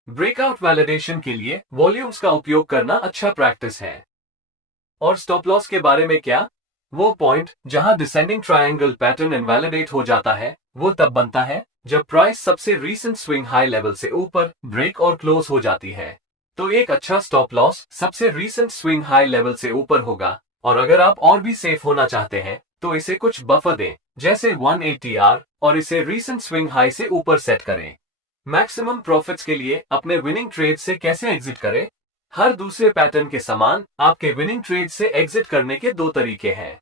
ब्रेकआउट वैलिडेशन के लिए वॉल्यूम्स का उपयोग करना अच्छा प्रैक्टिस है। और स्टॉप लॉस के बारे में क्या? वो पॉइंट जहां डिसेंडिंग ट्रायंगल पैटर्न इनवैलिडेट हो जाता है वो तब बनता है जब प्राइस सबसे रीसेंट स्विंग हाई लेवल से ऊपर ब्रेक और क्लोज हो जाती है। तो एक अच्छा स्टॉप लॉस सबसे रीसेंट स्विंग हाई लेवल से ऊपर होगा, और अगर आप और भी सेफ होना चाहते हैं तो इसे कुछ बफर दें, जैसे 180R, और इसे रीसेंट स्विंग हाई से ऊपर सेट करें। मैक्सिमम प्रॉफिट्स के लिए अपने विनिंग ट्रेड से कैसे एग्जिट करें? हर दूसरे पैटर्न के समान आपके विनिंग ट्रेड से एग्जिट करने के दो तरीके हैं।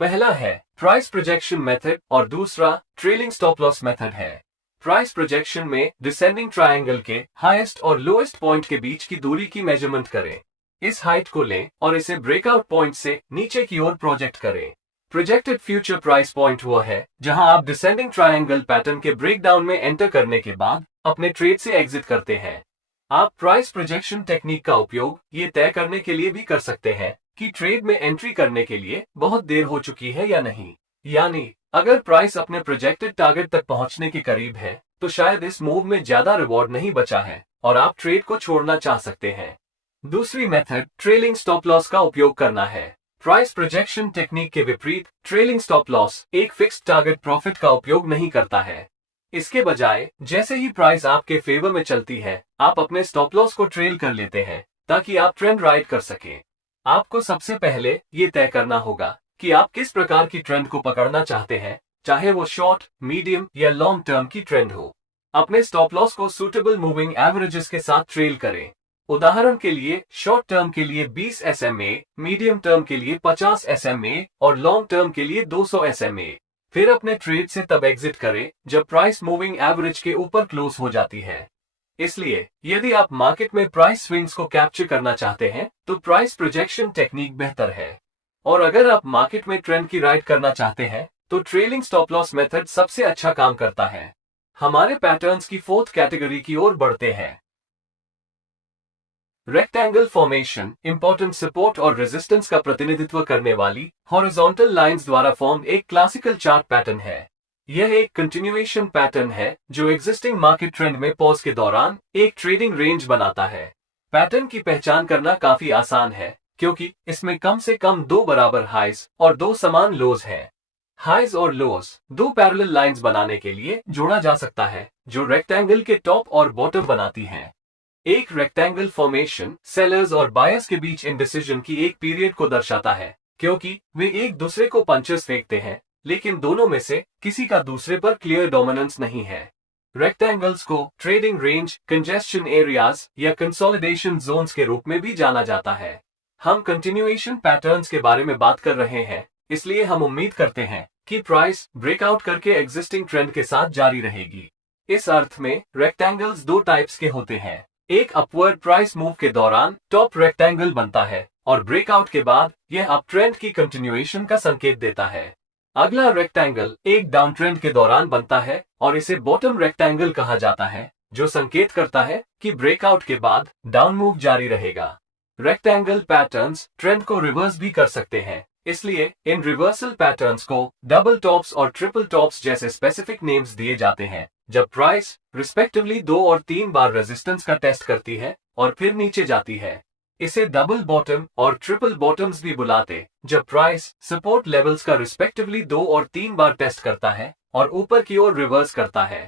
पहला है प्राइस प्रोजेक्शन मेथड और दूसरा ट्रेलिंग स्टॉप लॉस मेथड है। प्राइस प्रोजेक्शन में डिसेंडिंग ट्रायंगल के हाईएस्ट और लोएस्ट पॉइंट के बीच की दूरी की मेजरमेंट करें। इस हाइट को लें और इसे ब्रेकआउट पॉइंट से नीचे की ओर प्रोजेक्ट करें। प्रोजेक्टेड फ्यूचर प्राइस पॉइंट वो है जहां आप डिसेंडिंग ट्रायंगल पैटर्न के ब्रेकडाउन में एंटर करने के बाद अपने ट्रेड से एग्जिट करते हैं। आप प्राइस प्रोजेक्शन टेक्निक का उपयोग ये तय करने के लिए भी कर सकते हैं कि ट्रेड में एंट्री करने के लिए बहुत देर हो चुकी है या नहीं। यानी अगर प्राइस अपने प्रोजेक्टेड टारगेट तक पहुंचने के करीब है तो शायद इस मूव में ज्यादा रिवॉर्ड नहीं बचा है और आप ट्रेड को छोड़ना चाह सकते हैं। दूसरी मेथड ट्रेलिंग स्टॉप लॉस का उपयोग करना है। प्राइस प्रोजेक्शन टेक्निक के विपरीत ट्रेलिंग स्टॉप लॉस एक फिक्स्ड टारगेट प्रॉफिट का उपयोग नहीं करता है। इसके बजाय जैसे ही प्राइस आपके फेवर में चलती है, आप अपने स्टॉप लॉस को ट्रेल कर लेते हैं ताकि आप ट्रेंड राइड कर सकें। आपको सबसे पहले ये तय करना होगा कि आप किस प्रकार की ट्रेंड को पकड़ना चाहते हैं, चाहे वो शॉर्ट, मीडियम या लॉन्ग टर्म की ट्रेंड हो। अपने स्टॉप लॉस को सूटेबल मूविंग एवरेजेस के साथ ट्रेल करें। उदाहरण के लिए शॉर्ट टर्म के लिए 20 SMA, मीडियम टर्म के लिए 50 SMA और लॉन्ग टर्म के लिए 200 SMA। फिर अपने ट्रेड से तब एग्जिट करें जब प्राइस मूविंग एवरेज के ऊपर क्लोज हो जाती है। इसलिए यदि आप मार्केट में प्राइस स्विंग्स को कैप्चर करना चाहते हैं तो प्राइस प्रोजेक्शन टेक्निक बेहतर है, और अगर आप मार्केट में ट्रेंड की राइड करना चाहते हैं तो ट्रेलिंग स्टॉप लॉस मेथड सबसे अच्छा काम करता है। हमारे पैटर्न्स की फोर्थ कैटेगरी की ओर बढ़ते हैं। रेक्टेंगल फॉर्मेशन इंपॉर्टेंट सपोर्ट और रेजिस्टेंस का प्रतिनिधित्व करने वाली हॉरिजॉन्टल लाइंस द्वारा फॉर्म एक क्लासिकल चार्ट पैटर्न है। यह एक कंटिन्यूएशन पैटर्न है जो एग्जिस्टिंग मार्केट ट्रेंड में पॉज के दौरान एक ट्रेडिंग रेंज बनाता है। पैटर्न की पहचान करना काफी आसान है क्योंकि इसमें कम से कम दो बराबर हाइज और दो समान लोज हैं। हाइज और लोज दो पैरेलल लाइंस बनाने के लिए जोड़ा जा सकता है जो रेक्टेंगल के टॉप और बॉटम बनाती हैं। एक रेक्टेंगल फॉर्मेशन सेलर्स और बायर्स के बीच इंडिसीजन की एक पीरियड को दर्शाता है क्योंकि वे एक दूसरे को पंचेस फेंकते हैं, लेकिन दोनों में से किसी का दूसरे पर क्लियर डोमिनेंस नहीं है। रेक्टेंगल्स को ट्रेडिंग रेंज, कंजेस्शन एरियाज या कंसोलिडेशन जोन्स के रूप में भी जाना जाता है। हम कंटिन्यूएशन पैटर्न्स के बारे में बात कर रहे हैं, इसलिए हम उम्मीद करते हैं कि प्राइस ब्रेकआउट करके एग्जिस्टिंग ट्रेंड के साथ जारी रहेगी। इस अर्थ में रेक्टेंगल्स दो टाइप्स के होते हैं। एक अपवर्ड प्राइस मूव के दौरान टॉप रेक्टेंगल बनता है और ब्रेकआउट के बाद यह अप ट्रेंड की कंटिन्यूएशन का संकेत देता है। अगला रेक्टेंगल एक डाउन ट्रेंड के दौरान बनता है और इसे बॉटम रेक्टेंगल कहा जाता है, जो संकेत करता है कि ब्रेकआउट के बाद डाउन मूव जारी रहेगा। रेक्टेंगल पैटर्न्स ट्रेंड को रिवर्स भी कर सकते हैं, इसलिए इन रिवर्सल पैटर्न्स को डबल टॉप्स और ट्रिपल टॉप्स जैसे स्पेसिफिक नेम्स दिए जाते हैं, जब प्राइस रिस्पेक्टिवली 2 और 3 बार रेजिस्टेंस का टेस्ट करती है और फिर नीचे जाती है। इसे डबल बॉटम और ट्रिपल बॉटम्स भी बुलाते, जब प्राइस सपोर्ट लेवल्स का रिस्पेक्टिवली 2 और 3 बार टेस्ट करता है और ऊपर की ओर रिवर्स करता है।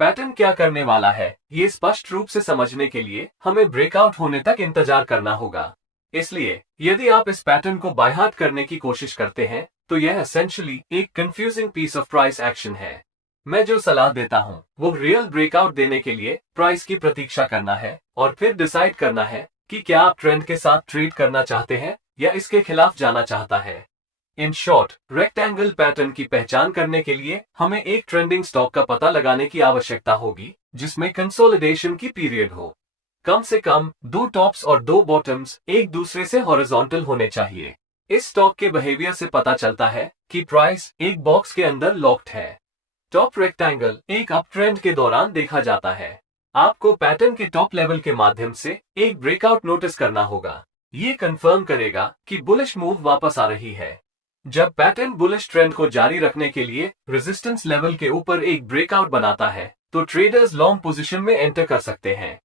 पैटर्न क्या करने वाला है, ये स्पष्ट रूप से समझने के लिए हमें ब्रेकआउट होने तक इंतजार करना होगा। इसलिए यदि आप इस पैटर्न को बाय हार्ट करने की कोशिश करते हैं, तो यह एसेंशियली एक confusing piece of price action है। मैं जो सलाह देता हूं, वो रियल ब्रेकआउट देने के लिए प्राइस की प्रतीक्षा करना है और फिर डिसाइड करना है कि क्या आप ट्रेंड के साथ ट्रेड करना चाहते हैं या इसके खिलाफ जाना चाहता है। इन शॉर्ट, रेक्टेंगल पैटर्न की पहचान करने के लिए हमें एक ट्रेंडिंग स्टॉक का पता लगाने की आवश्यकता होगी जिसमें कंसोलिडेशन की पीरियड हो। कम से कम 2 टॉप्स और 2 बॉटम्स एक दूसरे से हॉरिजॉन्टल होने चाहिए। इस स्टॉक के बिहेवियर से पता चलता है कि प्राइस एक बॉक्स के अंदर लॉक्ड है। टॉप रेक्टेंगल एक अप ट्रेंड के दौरान देखा जाता है। आपको पैटर्न के टॉप लेवल के माध्यम से एक ब्रेकआउट नोटिस करना होगा। ये कंफर्म करेगा कि बुलिश मूव वापस आ रही है। जब पैटर्न बुलिश ट्रेंड को जारी रखने के लिए रेजिस्टेंस लेवल के ऊपर एक ब्रेकआउट बनाता है, तो ट्रेडर्स लॉन्ग पोजीशन में एंटर कर सकते हैं।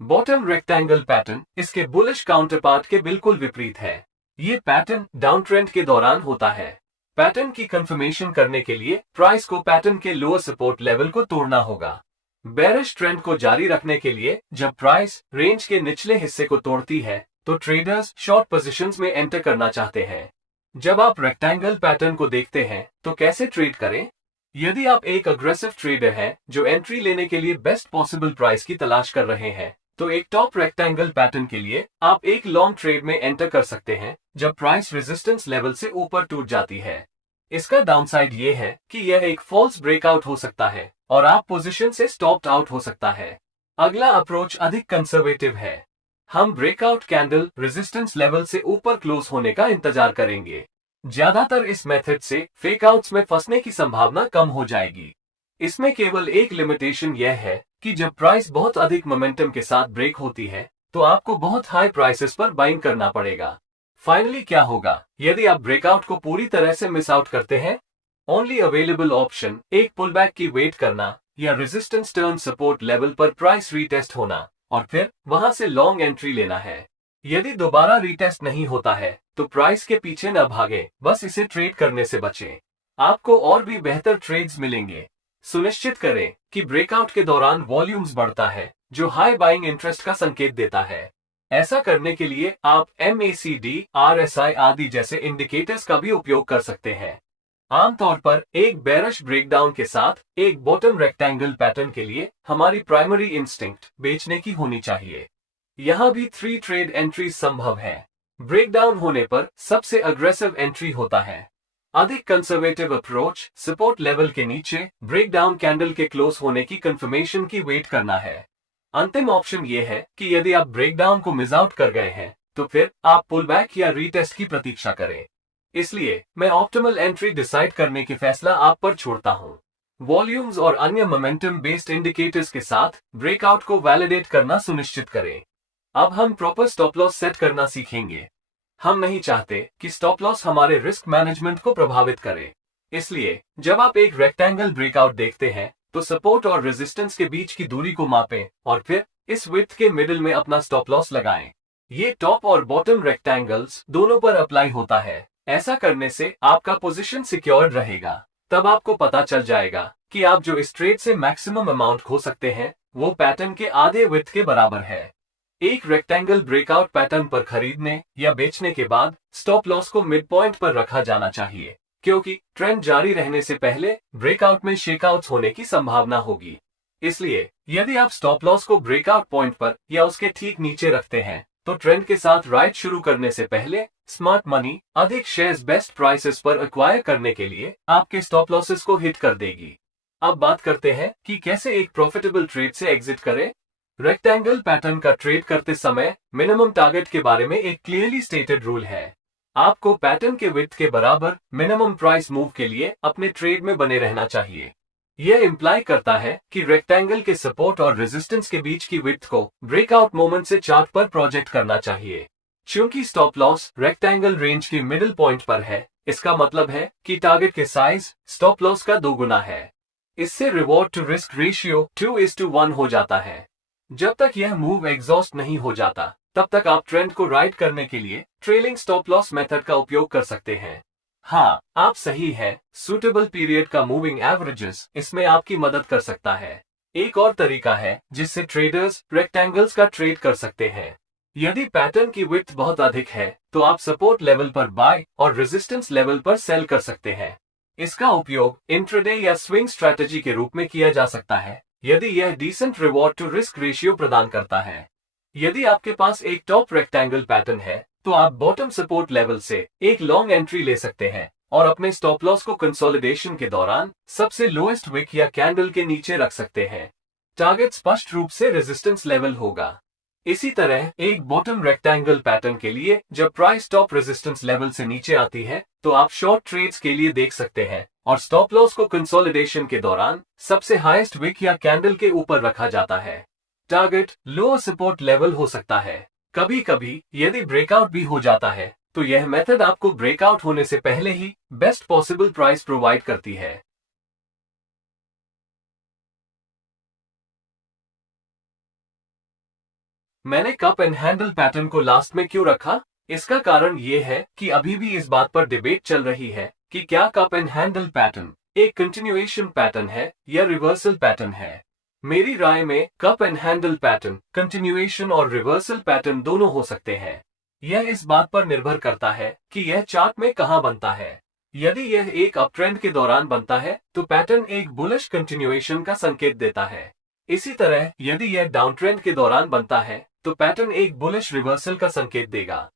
बॉटम रेक्टेंगल पैटर्न इसके बुलिश काउंटरपार्ट के बिल्कुल विपरीत है। ये पैटर्न डाउन ट्रेंड के दौरान होता है। पैटर्न की कंफर्मेशन करने के लिए प्राइस को पैटर्न के लोअर सपोर्ट लेवल को तोड़ना होगा। बेरिश ट्रेंड को जारी रखने के लिए जब प्राइस रेंज के निचले हिस्से को तोड़ती है, तो ट्रेडर्स शॉर्ट पोजीशंस में एंटर करना चाहते हैं। जब आप रेक्टेंगल पैटर्न को देखते हैं, तो कैसे ट्रेड करें? यदि आप एक अग्रेसिव ट्रेडर हैं जो एंट्री लेने के लिए बेस्ट पॉसिबल प्राइस की तलाश कर रहे हैं, तो एक टॉप रेक्टेंगल पैटर्न के लिए आप एक लॉन्ग ट्रेड में एंटर कर सकते हैं जब प्राइस रेजिस्टेंस लेवल से ऊपर टूट जाती है। इसका डाउनसाइड ये है कि यह एक फॉल्स ब्रेकआउट हो सकता है और आप पोजीशन से स्टॉप्ड आउट हो सकता है। अगला अप्रोच अधिक कंजर्वेटिव है। हम ब्रेकआउट कैंडल रेजिस्टेंस लेवल से ऊपर क्लोज होने का इंतजार करेंगे। ज्यादातर इस मेथड से फेकआउट्स में फंसने की संभावना कम हो जाएगी। इसमें केवल एक लिमिटेशन यह है कि जब प्राइस बहुत अधिक मोमेंटम के साथ ब्रेक होती है, तो आपको बहुत हाई प्राइसेस पर बाइंग करना पड़ेगा। फाइनली क्या होगा यदि आप ब्रेकआउट को पूरी तरह से मिस आउट करते हैं? ओनली अवेलेबल ऑप्शन एक पुलबैक की वेट करना या रेजिस्टेंस टर्न सपोर्ट लेवल पर प्राइस रीटेस्ट होना और फिर वहां से लॉन्ग एंट्री लेना है। यदि दोबारा रीटेस्ट नहीं होता है, तो प्राइस के पीछे न भागे, बस इसे ट्रेड करने से बचें। आपको और भी बेहतर ट्रेड्स मिलेंगे। सुनिश्चित करें कि ब्रेकआउट के दौरान वॉल्यूम्स बढ़ता है, जो हाई बाइंग इंटरेस्ट का संकेत देता है। ऐसा करने के लिए आप MACD, RSI आदि जैसे इंडिकेटर्स का भी उपयोग कर सकते हैं। आमतौर पर एक बेरिश ब्रेकडाउन के साथ एक बॉटम रेक्टेंगल पैटर्न के लिए हमारी प्राइमरी इंस्टिंक्ट बेचने की होनी चाहिए। यहाँ भी 3 ट्रेड एंट्रीज संभव है। ब्रेकडाउन होने पर सबसे अग्रेसिव एंट्री होता है। अधिक कंजर्वेटिव अप्रोच सपोर्ट लेवल के नीचे ब्रेकडाउन कैंडल के क्लोज होने की कंफर्मेशन की वेट करना है। अंतिम ऑप्शन ये है कि यदि आप ब्रेकडाउन को मिस आउट कर गए हैं, तो फिर आप पुलबैक या रीटेस्ट की प्रतीक्षा करें। इसलिए मैं ऑप्टिमल एंट्री डिसाइड करने की फैसला आप पर छोड़ता हूं। वॉल्यूम्स और अन्य मोमेंटम बेस्ड इंडिकेटर्स के साथ ब्रेकआउट को वैलिडेट करना सुनिश्चित करें। अब हम प्रॉपर स्टॉप लॉस सेट करना सीखेंगे। हम नहीं चाहते कि स्टॉप लॉस हमारे रिस्क मैनेजमेंट को प्रभावित करे। इसलिए जब आप एक रेक्टेंगल ब्रेकआउट देखते हैं, तो सपोर्ट और रेजिस्टेंस के बीच की दूरी को मापें और फिर इस विड्थ के मिडिल में अपना स्टॉप लॉस लगाएं। ये टॉप और बॉटम रेक्टेंगल्स दोनों पर अप्लाई होता है। ऐसा करने से आपका पोजीशन सिक्योर्ड रहेगा। तब आपको पता चल जाएगा कि आप जो इस ट्रेड से मैक्सिमम अमाउंट खो सकते हैं, वो पैटर्न के आधे विड्थ के बराबर है। एक रेक्टेंगल ब्रेकआउट पैटर्न पर खरीदने या बेचने के बाद स्टॉप लॉस को मिड पॉइंट पर रखा जाना चाहिए, क्योंकि ट्रेंड जारी रहने से पहले ब्रेकआउट में शेकआउट्स होने की संभावना होगी। इसलिए यदि आप स्टॉप लॉस को ब्रेकआउट पॉइंट पर या उसके ठीक नीचे रखते हैं, तो ट्रेंड के साथ राइड शुरू करने से पहले स्मार्ट मनी अधिक शेयर्स बेस्ट प्राइसेस पर एक्वायर करने के लिए आपके स्टॉप लॉसेस को हिट कर देगी। अब बात करते हैं कि कैसे एक प्रॉफिटेबल ट्रेड से एग्जिट करें। रेक्टेंगल पैटर्न का ट्रेड करते समय मिनिमम टारगेट के बारे में एक क्लियरली स्टेटेड रूल है। आपको पैटर्न के विड्थ के बराबर मिनिमम प्राइस मूव के लिए अपने ट्रेड में बने रहना चाहिए। यह इंप्लाई करता है कि रेक्टेंगल के सपोर्ट और रेजिस्टेंस के बीच की विड्थ को ब्रेकआउट मोमेंट से चार्ट पर प्रोजेक्ट करना चाहिए। चूंकि स्टॉप लॉस रेक्टेंगल रेंज के मिडिल पॉइंट पर है, इसका मतलब है कि टारगेट के साइज स्टॉप लॉस का 2 गुना है। इससे रिवॉर्ड टू रिस्क रेशियो 2:1 हो जाता है। जब तक यह मूव एग्जॉस्ट नहीं हो जाता, तब तक आप ट्रेंड को राइड करने के लिए ट्रेलिंग स्टॉप लॉस मेथड का उपयोग कर सकते हैं। हाँ, आप सही हैं, सूटेबल पीरियड का मूविंग एवरेजेस इसमें आपकी मदद कर सकता है। एक और तरीका है जिससे ट्रेडर्स रेक्टेंगल्स का ट्रेड कर सकते हैं। यदि पैटर्न की विड्थ बहुत अधिक है तो आप सपोर्ट लेवल पर बाय और रेजिस्टेंस लेवल पर सेल कर सकते हैं। इसका उपयोग इंट्राडे या स्विंग स्ट्रैटेजी के रूप में किया जा सकता है यदि यह decent reward to risk ratio प्रदान करता है। यदि आपके पास एक टॉप रेक्टेंगल पैटर्न है तो आप बॉटम सपोर्ट लेवल से एक लॉन्ग एंट्री ले सकते हैं और अपने स्टॉप लॉस को कंसोलिडेशन के दौरान सबसे लोएस्ट विक या कैंडल के नीचे रख सकते हैं। टारगेट स्पष्ट रूप से रेजिस्टेंस लेवल होगा। इसी तरह एक बॉटम रेक्टेंगल पैटर्न के लिए जब प्राइस टॉप रेजिस्टेंस लेवल से नीचे आती है तो आप शॉर्ट ट्रेड्स के लिए देख सकते हैं और स्टॉप लॉस को कंसोलिडेशन के दौरान सबसे हाईएस्ट विक या कैंडल के ऊपर रखा जाता है। टारगेट लोअर सपोर्ट लेवल हो सकता है। कभी कभी यदि ब्रेकआउट भी हो जाता है तो यह मेथड आपको ब्रेकआउट होने से पहले ही बेस्ट पॉसिबल प्राइस प्रोवाइड करती है। मैंने कप एंड हैंडल पैटर्न को लास्ट में क्यों रखा? इसका कारण ये है कि अभी भी इस बात पर डिबेट चल रही है कि क्या कप एंड हैंडल पैटर्न एक कंटिन्यूएशन पैटर्न है या रिवर्सल पैटर्न है। मेरी राय में cup and handle pattern continuation और रिवर्सल पैटर्न दोनों हो सकते हैं। यह इस बात पर निर्भर करता है कि यह चार्ट में कहां बनता है। यदि यह एक अप ट्रेंड के दौरान बनता है तो पैटर्न एक बुलिश कंटिन्यूएशन का संकेत देता है। इसी तरह यदि यह डाउन ट्रेंड के दौरान बनता है तो पैटर्न एक बुलिश रिवर्सल का संकेत देगा।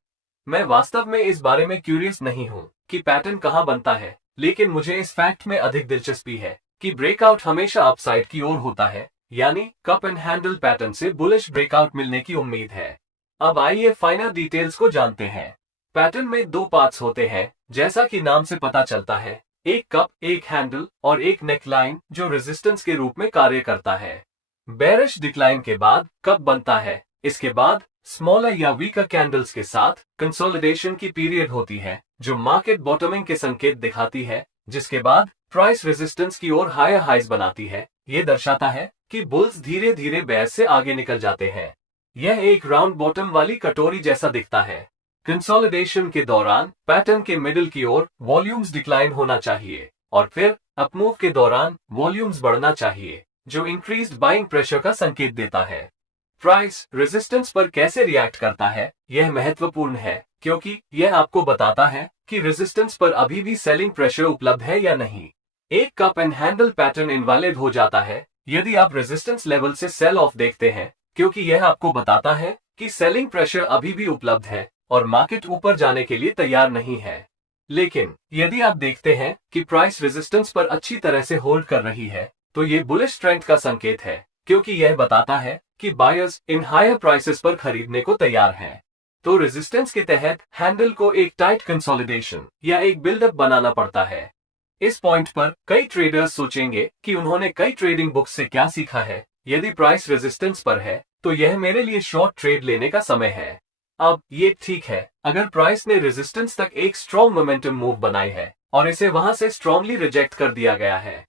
मैं वास्तव में इस बारे में क्यूरियस नहीं हूं कि पैटर्न कहां बनता है, लेकिन मुझे इस फैक्ट में अधिक दिलचस्पी है कि ब्रेकआउट हमेशा अपसाइड की ओर होता है, यानी कप एंड हैंडल पैटर्न से बुलिश ब्रेकआउट मिलने की उम्मीद है। अब आइए फाइनल डिटेल्स को जानते हैं। पैटर्न में दो पार्ट्स होते हैं, जैसा कि नाम से पता चलता है, एक कप, एक हैंडल और एक नेकलाइन जो रेजिस्टेंस के रूप में कार्य करता है। बेरिश डिक्लाइन के बाद कप बनता है। इसके बाद स्मॉलर या वीकर कैंडल्स के साथ कंसोलिडेशन की पीरियड होती है जो मार्केट बॉटमिंग के संकेत दिखाती है, जिसके बाद प्राइस रेजिस्टेंस की ओर हायर हाइज बनाती है। ये दर्शाता है कि बुल्स धीरे धीरे बेयर से आगे निकल जाते हैं। यह एक राउंड बॉटम वाली कटोरी जैसा दिखता है। कंसोलिडेशन के दौरान पैटर्न के मिडिल की ओर वॉल्यूम्स डिक्लाइन होना चाहिए और फिर अपमूव के दौरान वॉल्यूम्स बढ़ना चाहिए, जो इंक्रीज्ड बाइंग प्रेशर का संकेत देता है। प्राइस रेजिस्टेंस पर कैसे रिएक्ट करता है यह महत्वपूर्ण है, क्योंकि यह आपको बताता है कि रेजिस्टेंस पर अभी भी सेलिंग प्रेशर उपलब्ध है या नहीं। एक cup and handle pattern invalid हो जाता है यदि आप रेजिस्टेंस लेवल से सेल ऑफ देखते हैं, क्योंकि यह आपको बताता है कि सेलिंग प्रेशर अभी भी उपलब्ध है और मार्केट ऊपर जाने के लिए तैयार नहीं है। लेकिन यदि आप देखते हैं कि प्राइस रेजिस्टेंस पर अच्छी तरह से होल्ड कर रही है तो ये बुलिश स्ट्रेंथ का संकेत है, क्योंकि यह बताता है कि बायर्स इन हायर प्राइसेस पर खरीदने को तैयार हैं। तो रेजिस्टेंस के तहत हैंडल को एक टाइट कंसोलिडेशन या एक बिल्डअप बनाना पड़ता है। इस पॉइंट पर कई ट्रेडर्स सोचेंगे कि उन्होंने कई ट्रेडिंग बुक्स से क्या सीखा है। यदि प्राइस रेजिस्टेंस पर है तो यह मेरे लिए शॉर्ट ट्रेड लेने का समय है। अब ये ठीक है अगर प्राइस ने रेजिस्टेंस तक एक स्ट्रॉन्ग मोमेंटम मूव बनाई है और इसे वहां से स्ट्रांगली रिजेक्ट कर दिया गया है।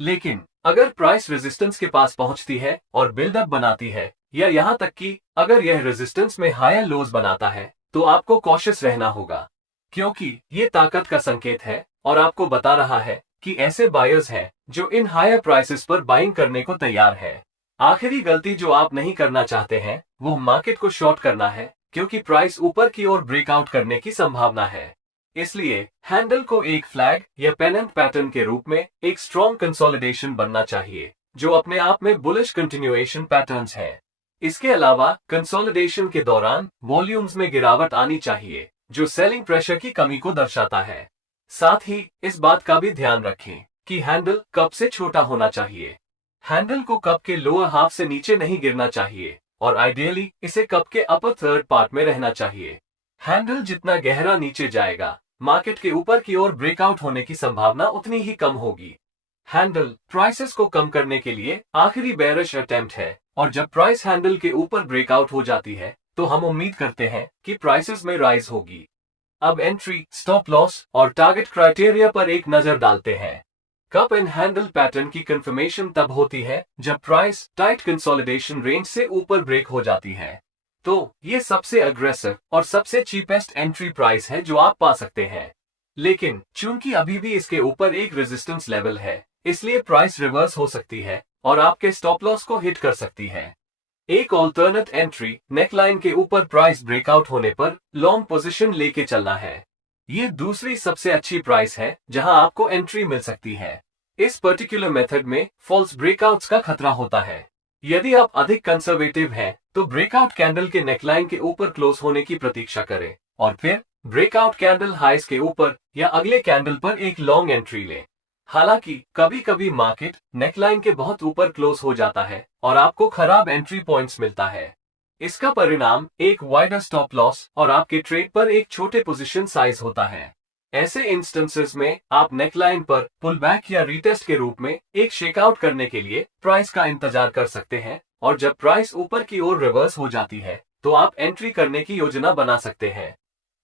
लेकिन अगर प्राइस रेजिस्टेंस के पास पहुंचती है और बिल्डअप बनाती है, या यहां तक कि अगर यह रेजिस्टेंस में हायर लोज बनाता है, तो आपको कॉशियस रहना होगा, क्योंकि ये ताकत का संकेत है और आपको बता रहा है कि ऐसे बायर्स हैं जो इन हायर प्राइसेस पर बाइंग करने को तैयार है। आखिरी गलती जो आप नहीं करना चाहते हैं वो मार्केट को शॉर्ट करना है, क्योंकि प्राइस ऊपर की ओर ब्रेकआउट करने की संभावना है। इसलिए हैंडल को एक फ्लैग या पेनेंट पैटर्न के रूप में एक स्ट्रॉन्ग कंसोलिडेशन बनना चाहिए, जो अपने आप में बुलिश कंटिन्यूएशन पैटर्न्स है। इसके अलावा कंसोलिडेशन के दौरान वॉल्यूम्स में गिरावट आनी चाहिए, जो सेलिंग प्रेशर की कमी को दर्शाता है। साथ ही इस बात का भी ध्यान रखें कि हैंडल कप से छोटा होना चाहिए। हैंडल को कप के लोअर हाफ से नीचे नहीं गिरना चाहिए और आइडियली इसे कप के अपर थर्ड पार्ट में रहना चाहिए। हैंडल जितना गहरा नीचे जाएगा, मार्केट के ऊपर की ओर ब्रेकआउट होने की संभावना उतनी ही कम होगी। हैंडल प्राइसेस को कम करने के लिए आखिरी बेरिश अटेम्प्ट है, और जब प्राइस हैंडल के ऊपर ब्रेकआउट हो जाती है तो हम उम्मीद करते हैं कि प्राइसेस में राइज होगी। अब एंट्री, स्टॉप लॉस और टारगेट क्राइटेरिया पर एक नजर डालते हैं। कप एंड हैंडल पैटर्न की कंफर्मेशन तब होती है जब प्राइस टाइट कंसोलिडेशन रेंज से ऊपर ब्रेक हो जाती है। तो ये सबसे अग्रेसिव और सबसे चीपेस्ट एंट्री प्राइस है जो आप पा सकते हैं। लेकिन चूंकि अभी भी इसके ऊपर एक रेजिस्टेंस लेवल है, इसलिए प्राइस रिवर्स हो सकती है और आपके स्टॉप लॉस को हिट कर सकती है। एक ऑल्टरनेट एंट्री नेकलाइन के ऊपर प्राइस ब्रेकआउट होने पर लॉन्ग पोजीशन लेके चलना है। ये दूसरी सबसे अच्छी प्राइस है जहां आपको एंट्री मिल सकती है। इस पर्टिकुलर मेथड में फॉल्स ब्रेकआउट्स का खतरा होता है। यदि आप अधिक कंजर्वेटिव हैं, तो ब्रेकआउट कैंडल के नेकलाइन के ऊपर क्लोज होने की प्रतीक्षा करें और फिर ब्रेकआउट कैंडल हाइस के ऊपर या अगले कैंडल पर एक लॉन्ग एंट्री लें। हालांकि कभी कभी मार्केट नेकलाइन के बहुत ऊपर क्लोज हो जाता है और आपको खराब एंट्री पॉइंट्स मिलता है। इसका परिणाम एक वाइडर स्टॉप लॉस और आपके ट्रेड पर एक छोटे पोजीशन साइज होता है। ऐसे इंस्टेंसेस में आप नेकलाइन पर पुल बैक या रीटेस्ट के रूप में एक शेकआउट करने के लिए प्राइस का इंतजार कर सकते हैं और जब प्राइस ऊपर की ओर रिवर्स हो जाती है तो आप एंट्री करने की योजना बना सकते हैं।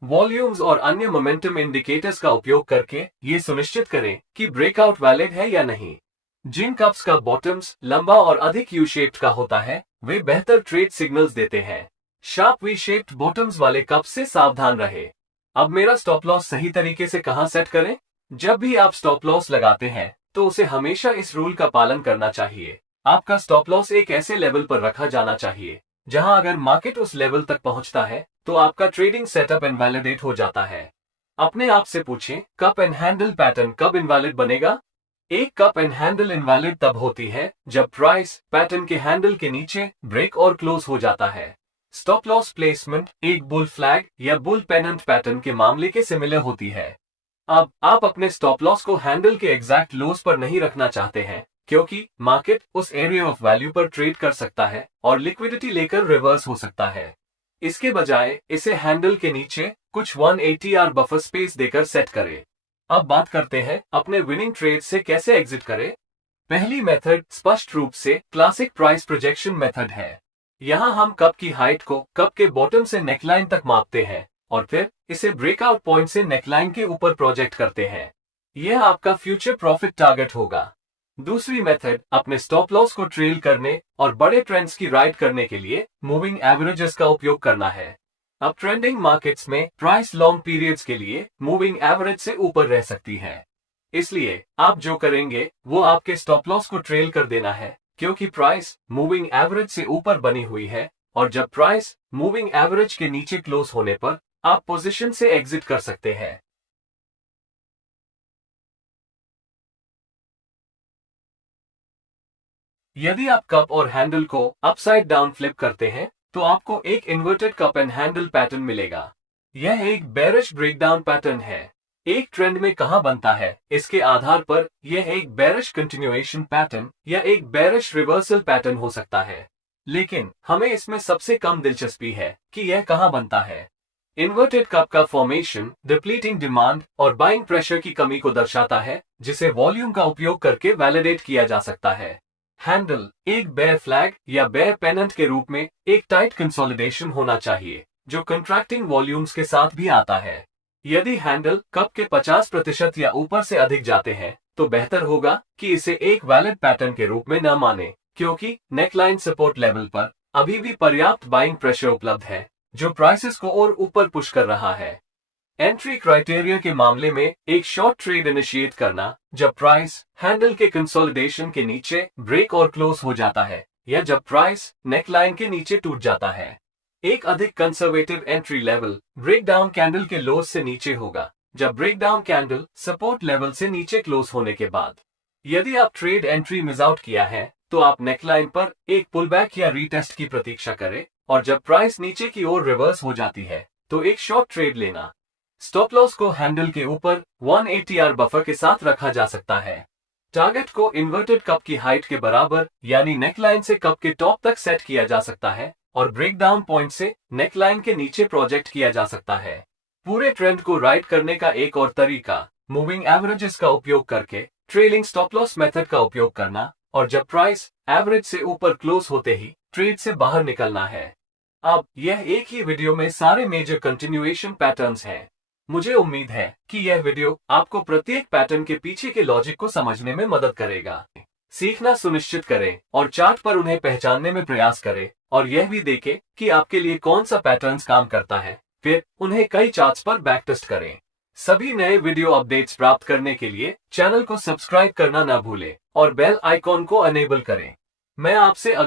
वॉल्यूम्स और अन्य मोमेंटम इंडिकेटर्स का उपयोग करके ये सुनिश्चित करें कि ब्रेकआउट वैलिड है या नहीं। जिन कप्स का बॉटम्स लंबा और अधिक यू शेप्ड का होता है, वे बेहतर ट्रेड सिग्नल्स देते हैं। शार्प वी शेप्ड बॉटम्स वाले कप से सावधान रहे। अब मेरा स्टॉप लॉस सही तरीके से कहां सेट करें? जब भी आप स्टॉप लॉस लगाते हैं तो उसे हमेशा इस रूल का पालन करना चाहिए। आपका स्टॉप लॉस एक ऐसे लेवल पर रखा जाना चाहिए जहां अगर मार्केट उस लेवल तक पहुंचता है तो आपका ट्रेडिंग सेटअप इनवैलिडेट हो जाता है। अपने आप से पूछें, कप एंड हैंडल पैटर्न कब इनवैलिड बनेगा? एक कप एंड हैंडल इनवैलिड तब होती है जब प्राइस पैटर्न के हैंडल के नीचे ब्रेक और क्लोज हो जाता है। स्टॉप लॉस प्लेसमेंट एक बुल फ्लैग या बुल पेनेंट पैटर्न के मामले के सिमिलर होती है। अब आप अपने स्टॉप लॉस को हैंडल के एग्जैक्ट लोज पर नहीं रखना चाहते हैं क्योंकि मार्केट उस एरिया ऑफ वैल्यू पर ट्रेड कर सकता है और लिक्विडिटी लेकर रिवर्स हो सकता है। इसके बजाय इसे हैंडल के नीचे कुछ 180 आर बफर स्पेस देकर सेट करें। अब बात करते हैं अपने विनिंग ट्रेड से कैसे एग्जिट करें। पहली मेथड स्पष्ट रूप से क्लासिक प्राइस प्रोजेक्शन मेथड है। यहाँ हम कप की हाइट को कप के बॉटम से नेकलाइन तक मापते हैं और फिर इसे ब्रेकआउट पॉइंट से नेकलाइन के ऊपर प्रोजेक्ट करते हैं। यह आपका फ्यूचर प्रॉफिट टारगेट होगा। दूसरी मेथड अपने स्टॉप लॉस को ट्रेल करने और बड़े ट्रेंड्स की राइड करने के लिए मूविंग एवरेजेस का उपयोग करना है। अब ट्रेंडिंग मार्केट्स में प्राइस लॉन्ग पीरियड्स के लिए मूविंग एवरेज से ऊपर रह सकती है। इसलिए आप जो करेंगे वो आपके स्टॉप लॉस को ट्रेल कर देना है क्योंकि प्राइस मूविंग एवरेज से ऊपर बनी हुई है और जब प्राइस मूविंग एवरेज के नीचे क्लोज होने पर आप पोजीशन से एग्जिट कर सकते हैं। यदि आप कप और हैंडल को अपसाइड डाउन फ्लिप करते हैं तो आपको एक inverted cup and handle pattern मिलेगा। यह एक बेरिश ब्रेकडाउन पैटर्न है। एक ट्रेंड में कहां बनता है इसके आधार पर यह एक बेरिश कंटिन्यूएशन पैटर्न या एक बेरिश रिवर्सल पैटर्न हो सकता है, लेकिन हमें इसमें सबसे कम दिलचस्पी है कि यह कहां बनता है। इन्वर्टेड कप का फॉर्मेशन डिप्लीटिंग डिमांड और बाइंग प्रेशर की कमी को दर्शाता है जिसे वॉल्यूम का उपयोग करके वैलिडेट किया जा सकता है। हैंडल एक बेयर फ्लैग या बेयर पेनेंट के रूप में एक टाइट कंसोलिडेशन होना चाहिए जो कंट्रैक्टिंग वॉल्यूम्स के साथ भी आता है। यदि हैंडल कप के 50% या ऊपर से अधिक जाते हैं तो बेहतर होगा कि इसे एक वैलिड पैटर्न के रूप में न माने क्योंकि नेकलाइन सपोर्ट लेवल पर अभी भी पर्याप्त बाइंग प्रेशर उपलब्ध है जो प्राइसेस को और ऊपर पुश कर रहा है। एंट्री क्राइटेरिया के मामले में एक शॉर्ट ट्रेड इनिशिएट करना जब प्राइस हैंडल के कंसोलिडेशन के नीचे ब्रेक और क्लोज हो जाता है या जब प्राइस नेकलाइन के नीचे टूट जाता है। एक अधिक conservative entry level breakdown candle के लोज से नीचे होगा जब ब्रेकडाउन कैंडल सपोर्ट लेवल से नीचे क्लोज होने के बाद। यदि आप ट्रेड एंट्री मिस आउट किया है तो आप नेकलाइन पर एक पुलबैक या रीटेस्ट की प्रतीक्षा करें और जब प्राइस नीचे की ओर रिवर्स हो जाती है तो एक शॉर्ट ट्रेड लेना। स्टॉप लॉस को हैंडल के ऊपर 180 आर बफर के साथ रखा जा सकता है। टारगेट को इन्वर्टेड कप की हाइट के बराबर यानी नेकलाइन से कप के टॉप तक सेट किया जा सकता है और ब्रेकडाउन पॉइंट से नेकलाइन के नीचे प्रोजेक्ट किया जा सकता है। पूरे ट्रेंड को राइड करने का एक और तरीका मूविंग एवरेजेस का उपयोग करके ट्रेलिंग स्टॉप लॉस मेथड का उपयोग करना और जब प्राइस एवरेज से ऊपर क्लोज होते ही ट्रेड से बाहर निकलना है। अब यह एक ही वीडियो में सारे मेजर कंटिन्यूएशन पैटर्न्स हैं। मुझे उम्मीद है कि यह वीडियो आपको प्रत्येक पैटर्न के पीछे के लॉजिक को समझने में मदद करेगा। सीखना सुनिश्चित करें और चार्ट पर उन्हें पहचानने में प्रयास करें और यह भी देखें कि आपके लिए कौन सा पैटर्न्स काम करता है। फिर उन्हें कई चार्ट्स पर बैक टेस्ट करें। सभी नए वीडियो अपडेट्स प्राप्त करने के लिए चैनल को सब्सक्राइब करना न भूलें और बेल आइकॉन को अनेबल करें। मैं आपसे